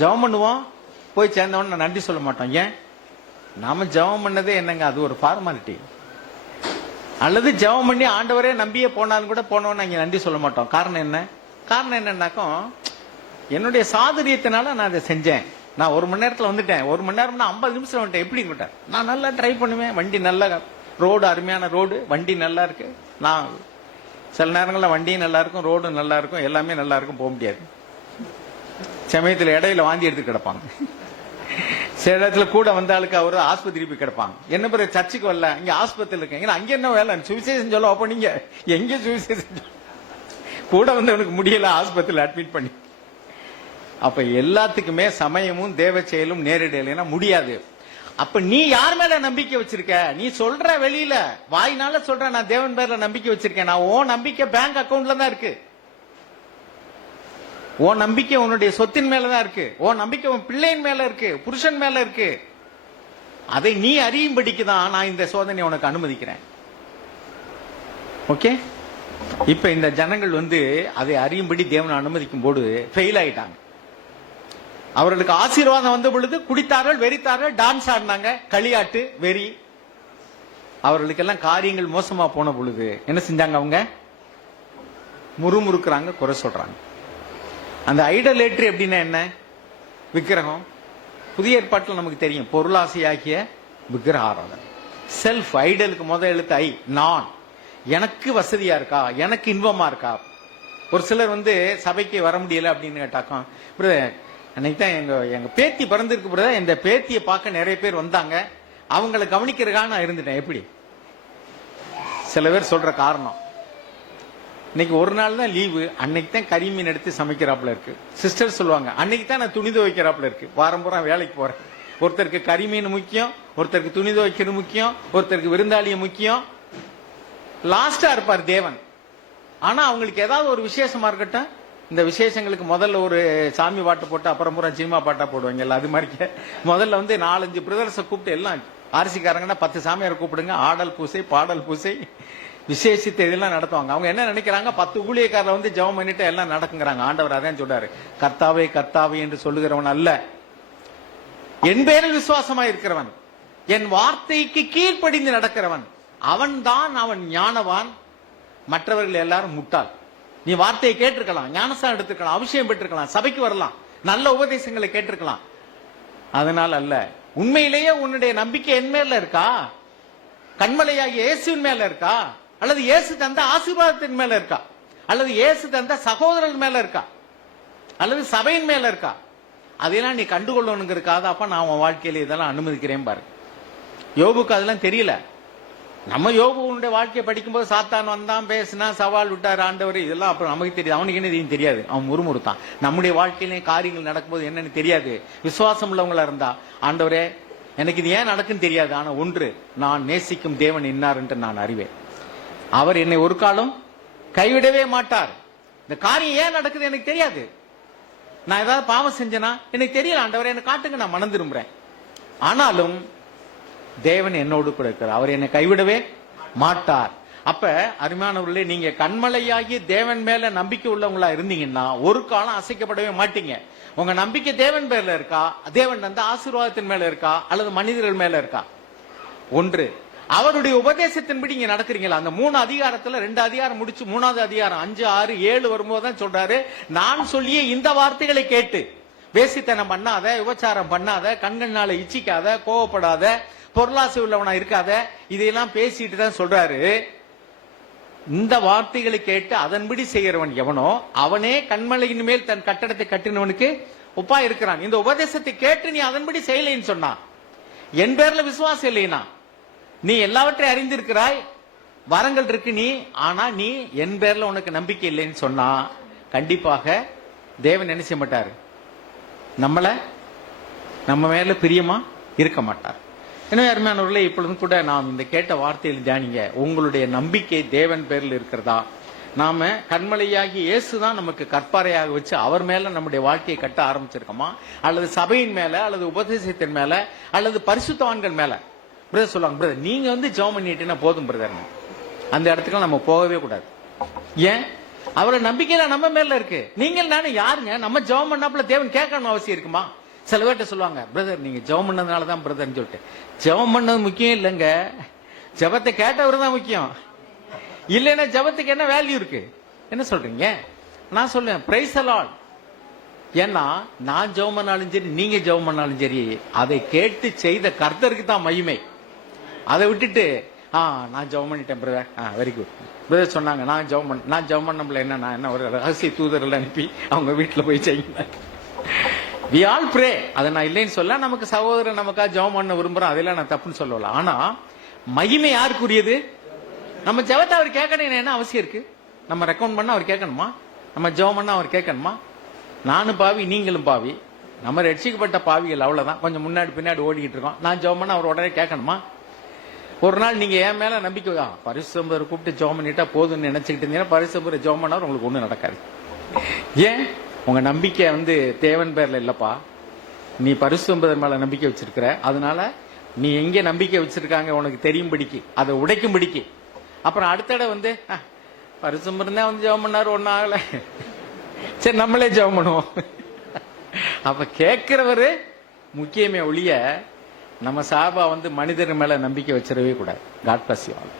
ஜெபம் பண்ணுவோம், போய் சேர்ந்தவன் நான் நன்றி சொல்ல மாட்டோம். ஏன்? நாம ஜெபம் பண்ணதே என்னங்க, அது ஒரு ஃபார்மாலிட்டி. அல்லது ஜெபம் பண்ணி ஆண்டவரே நம்பியே போனாலும் கூட போனவன் நாங்க நன்றி சொல்ல மாட்டோம். காரணம் என்ன? காரணம் என்னன்னாக்கும், என்னுடைய சாதுரியத்தினால நான் அதை செஞ்சேன். நான் 1 மணி நேரத்தில் வந்துட்டேன், 1 மணி நேரம்னா 50 நிமிஷம் வந்துட்டேன். எப்படி விட்டேன்? நான் நல்லா ட்ரை பண்ணுவேன், வண்டி நல்ல ரோடு, அருமையான ரோடு, வண்டி நல்லா இருக்கு. நான் சில நேரங்களில் வண்டியும் நல்லா இருக்கும், ரோடும் நல்லா இருக்கும், எல்லாமே நல்லா இருக்கும், போக முடியாது. சமயத்தில் இடையில வாந்தி எடுத்து கிடப்பாங்க. சில இடத்துல கூட வந்த ஆளுக்கு அவர் ஆஸ்பத்திரி போய் கிடப்பாங்க. என்ன பிறகு சர்ச்சுக்கு வரல, இங்க ஆஸ்பத்திரி இருக்கீங்க, அங்க என்ன வேலை? சுவிசேஷம் சொல்ல. அப்ப நீங்க எங்க சுவிசேஷம் கூட வந்தவனுக்கு முடியல, ஆஸ்பத்திரியில் அட்மிட் பண்ணி. அப்ப எல்லாத்துக்குமே சமயமும் தேவ செயலும் நேரிடையில முடியாது. அப்ப நீ யார் மேல நம்பிக்கை வச்சிருக்க? நீ சொல்ற வெளியில வாய்னால சொல்ற நான் தேவன் பேர்ல நம்பிக்கை வச்சிருக்கேன். நான் உன் நம்பிக்கை பேங்க் அக்கவுண்ட்ல தான் இருக்கு, உன் நம்பிக்கை உன்னுடைய சொத்தின் மேலதான் இருக்கு, உன் நம்பிக்கை உன் பிள்ளையின் மேல இருக்கு, புருஷன் மேல இருக்கு. அதை நீ அறியும்படிக்கு தான் நான் இந்த சோதனை உனக்கு அனுமதிக்கிறேன். ஓகே? இப்ப இந்த ஜனங்கள் அதை அறியும்படி தேவன் அனுமதிக்கும் போது ஃபெயில் ஆயிட்டாங்க. அவர்களுக்கு ஆசீர்வாதம் வந்த பொழுது குடித்தார்கள், வெறித்தார்கள், டான்ஸ் ஆடினாங்க, களியாட்டு வெறி. அவர்களுக்கெல்லாம் காரியங்கள் மோசமா போன பொழுது என்ன செஞ்சாங்க? அவங்க முறுமுறுக்கிறாங்க, குறை சொல்றாங்க. அந்த ஐடலேட்ரி அப்படின்னா என்ன? விக்கிரகம். புதிய ஏற்பாட்டில் நமக்கு தெரியும், பொருளாசையாகிய விக்கிரக ஆராதனை. செல்ஃப் ஐடலுக்கு முதல் எழுத்து ஐ, நான். எனக்கு வசதியா இருக்கா, எனக்கு இன்பமா இருக்கா. ஒரு சிலர் சபைக்கு வர முடியல அப்படின்னு கேட்டாக்கா, அன்னைக்கு தான் எங்க பேத்தி பிறந்திருக்கு பிரதர், இந்த பேத்தியை பார்க்க நிறைய பேர் வந்தாங்க, அவங்களை கவனிக்கிறதுக்காக நான் இருந்துட்டேன். எப்படி? சில பேர் சொல்ற காரணம், இன்னைக்கு ஒரு நாள் தான் லீவு, அன்னைக்கு தான் கறி மீன் எடுத்து சமைக்கிறாப்புல இருக்கு. சிஸ்டர் சொல்லுவாங்க, அன்னைக்கு தான் நான் துணி துவைக்கிறாப்புல இருக்கு, வாரம் பூரா வேலைக்கு போறேன். ஒருத்தருக்கு கறி மீன் முக்கியம், ஒருத்தருக்கு துணி துவைக்கிறது முக்கியம், ஒருத்தருக்கு விருந்தாளிய முக்கியம். லாஸ்டா இருப்பார் தேவன். ஆனா அவங்களுக்கு ஏதாவது ஒரு விசேஷமா இருக்கட்டும், இந்த விசேஷங்களுக்கு முதல்ல ஒரு சாமி பாட்டு போட்டு அப்புறம் பூரா சினிமா பாட்டா போடுவாங்க. அது மாதிரி முதல்ல 4-5 பிரதர்ஸை கூப்பிட்டு எல்லாம் ஆர்சிக்காரங்கன்னா 10 சாமியாரை கூப்பிடுங்க, ஆடல் பூசை, பாடல் பூசை, விசேஷித்த இதெல்லாம் நடத்துவாங்க. அவங்க என்ன நினைக்கிறாங்க, 10 ஊழியக்காரரை வந்து ஜெபம் பண்ணிட்டு எல்லாம் நடக்குங்கிறாங்க. ஆண்டவர் அதான் சொல்றாரு, கர்த்தாவே கர்த்தாவே என்று சொல்லுகிறவன் அல்ல, என் பேரில் விசுவாசமா இருக்கிறவன், என் வார்த்தைக்கு கீழ்ப்படிந்து நடக்கிறவன், அவன் ஞானவான், மற்றவர்கள் எல்லாரும் முட்டாள். நீ வார்த்தையை கேட்டிருக்கலாம், ஞானஸ்தானம் எடுத்திருக்கலாம், அபிஷேகம் பெற்றிருக்கலாம், சபைக்கு வரலாம், நல்ல உபதேசங்களை கேட்டிருக்கலாம். அதனால அல்ல. உண்மையிலேயே உன்னுடைய நம்பிக்கை என் மேல இருக்கா, கண்மலையாகிய இயேசுவின் மேல இருக்கா, அல்லது இயேசு தந்த ஆசீர்வாதத்தின் மேல இருக்கா, அல்லது இயேசு தந்த சகோதரன் மேல இருக்கா, அல்லது சபையின் மேல இருக்கா, அதையெல்லாம் நீ கண்டுகொள்ளணுங்கிறதுக்காக அப்ப நான் உன் வாழ்க்கையில இதெல்லாம் அனுமதிக்கிறேன் பாரு. யோபுக்கு அதெல்லாம் தெரியல. நம்ம யோபுடைய வாழ்க்கையை படிக்கும்போது சாத்தான் வந்தான், பேசினா, சவால் விட்டார் ஆண்டவர், இதெல்லாம் அப்புறம் நமக்கு தெரியாது. அவனுக்கு என்ன தெரியும் தெரியாது, அவன் முறுமுறுத்தான். நம்முடைய வாழ்க்கையிலே காரியங்கள் நடக்கும்போது என்னன்னு தெரியாது. விசுவாசம் உள்ளவங்களா இருந்தா, ஆண்டவரே எனக்கு இது ஏன் நடக்குன்னு தெரியாது, ஆனா ஒன்று, நான் நேசிக்கும் தேவன் இன்னார் என்று நான் அறிவேன். அவர் என்னை ஒரு காலம் கைவிடவே மாட்டார். இந்த காரியம் ஏன் நடக்குது எனக்கு தெரியாது, நான் ஏதாவது பாவம் செஞ்சேனா எனக்கு தெரியல, ஆண்டவரே என்ன காட்டுங்க, நான் மனம் திரும்புறேன். ஆனாலும் தேவன் என்னோடு கூட இருக்கிறார், அவர் என்னை கைவிடவே மாட்டார். அப்ப அருமையானவர்களே, நீங்க கண்மலையாகி தேவன் மேல நம்பிக்கை உள்ளவங்களா இருந்தீங்கன்னா ஒரு காலம் அசைக்கப்படவே மாட்டீங்க. உங்க நம்பிக்கை தேவன் பேர்ல இருக்கா, தேவன் அந்த ஆசீர்வாதத்தின் மேல இருக்கா, அல்லது மனிதர்கள் மேல இருக்கா? ஒன்று, அவருடைய உபதேசத்தின்படி இங்க நடக்கிறீங்களா? அந்த 3 அதிகாரத்துல 2 அதிகாரம் முடிச்சு 3வது அதிகாரம் 5, 6, 7 வரும்போதுதான் சொல்றாரு, நான் சொல்லிய இந்த வார்த்தைகளை கேட்டு வேசித்தனம் பண்ணாத, விபச்சாரம் பண்ணாத, கண்கள்னால இச்சிக்காத, கோவப்படாத, பொருளாசை உள்ளவனா இருக்காத, இதையெல்லாம் பேசிட்டு தான் சொல்றாரு. இந்த வார்த்தைகளை கேட்டு அதன்படி செய்கிறவன் எவனோ அவனே கண்மலையின் மேல் தன் கட்டடத்தை கட்டினவனுக்கு ஒப்பா இருக்கிறான். இந்த உபதேசத்தை கேட்டு நீ அதன்படி செய்யலைன்னு சொன்னா, என் பேர்ல விசுவாசம் இல்லைனா, நீ எல்லாவற்றையும் அறிந்திருக்கிறாய், வரங்கள் இருக்கு நீ, ஆனா நீ என் பேர்ல உனக்கு நம்பிக்கை இல்லைன்னு சொன்னா, கண்டிப்பாக தேவன் என்ன செய்ய மாட்டாரு, நம்ம மேல பிரியமா இருக்க மாட்டார். எனவே அருமையானவர்களே, இப்பொழுதும் கூட நாம் இந்த கேட்ட வார்த்தையில் தியானிங்க. உங்களுடைய நம்பிக்கை தேவன் பேரில் இருக்கிறதா? நாம கண்மலையாகி இயேசுதான் நமக்கு கற்பாரையாக வச்சு அவர் மேல நம்முடைய வாழ்க்கையை கட்ட ஆரம்பிச்சிருக்கோமா, அல்லது சபையின் மேல, அல்லது உபதேசத்தின் மேல, அல்லது பரிசுத்தவான்கள் மேல? பிரதர் சொல்லுவாங்க, பிரதர் நீங்க வந்து ஜெபம் பண்ணிட்டீங்கன்னா போதும் பிரதர், அந்த இடத்துக்கு நம்ம போகவே கூடாது. ஏன்? அவரை நம்பிக்கையில நம்ம மேல இருக்கு. நீங்கள் நானும் யாருங்க, நம்ம ஜெபம் பண்ணாப்புல தேவன் கேட்கணும் அவசியம் இருக்குமா? சில பேர்ட்ட சொல்லுவாங்க, பிரதர் நீங்க ஜெபம் பண்ணதுனாலதான் பிரதர்ன்னு சொல்லிட்டு. ஜெபம் பண்ணது முக்கியம் இல்லைங்க, ஜெபத்தை கேட்டவர் தான் முக்கியம். இல்லைன்னா ஜெபத்துக்கு என்ன வேல்யூ இருக்கு? என்ன சொல்றீங்க? நான் சொல்லுவேன், பிரைஸ் தி லார்ட். ஏன்னா நான் ஜெபம் பண்ணாலும் சரி, நீங்க ஜெபம் பண்ணாலும் சரி, அதை கேட்டு செய்த கர்த்தருக்கு தான் மகிமை. அதை விட்டுட்டு நான் ஜெபம் பண்ணிட்டேன் பிரதர், வெரி குட் பிரதர் சொன்னாங்க, நான் ஜெபம் பண்ணல, என்ன நான் என்ன ஒரு ரகசிய தூதர்கள் அனுப்பி அவங்க வீட்டுல போய் செய்யுங்க. We all pray. அதை நான் இல்லைன்னு சொல்ல, நமக்கு சகோதரன் நமக்காக ஜெபம் பண்ண விரும்புறோம், அதெல்லாம் நான் தப்புன்னு சொல்லல. ஆனா மகிமை யாருக்குரியது? நம்ம ஜெபத்தை அவர் கேட்கணும் என்ன அவசியம் இருக்கு? நம்ம ரெக்கமெண்ட் பண்ண அவர் கேட்கணுமா? நம்ம ஜெபம் பண்ண அவர் கேட்கணுமா? நானும் பாவி, நீங்களும் பாவி, நம்ம ரட்சிக்கப்பட்ட பாவிகள், அவ்வளவுதான். கொஞ்சம் முன்னாடி பின்னாடி ஓடிக்கிட்டு இருக்கோம். நான் ஜெபம் பண்ண அவர் உடனே கேட்கணுமா? ஒரு நாள் நீங்க என் மேல நம்பிக்கை பரிசுத்தரை கூப்பிட்டு ஜெபம் பண்ணிட்டா போதும்னு நினைச்சுக்கிட்டு இருந்தீங்கன்னா பரிசுத்தரை ஜெபம் பண்ணா உங்களுக்கு ஒண்ணும் நடக்காது. ஏன்? உங்க நம்பிக்கை வந்து தேவன் பேர்ல இல்லப்பா, நீ பரிசுத்தர் மேல நம்பிக்கை வச்சிருக்கிற. அதனால நீ எங்க நம்பிக்கை வச்சிருக்காங்க உனக்கு தெரியும்படிக்கு, அதை உடைக்கும்படிக்கு. அப்புறம் அடுத்த வந்து பரிசுத்தர் தான் வந்து ஜெபம் பண்ணாரு, ஒன்னும் ஆகல, சரி நம்மளே ஜெபம் பண்ணுவோம். அப்ப கேட்கிறவரு முக்கியமே ஒழிய நம்ம சாபா வந்து மனிதர் மேல நம்பிக்கை வச்சிடவே கூடாது. God bless you all.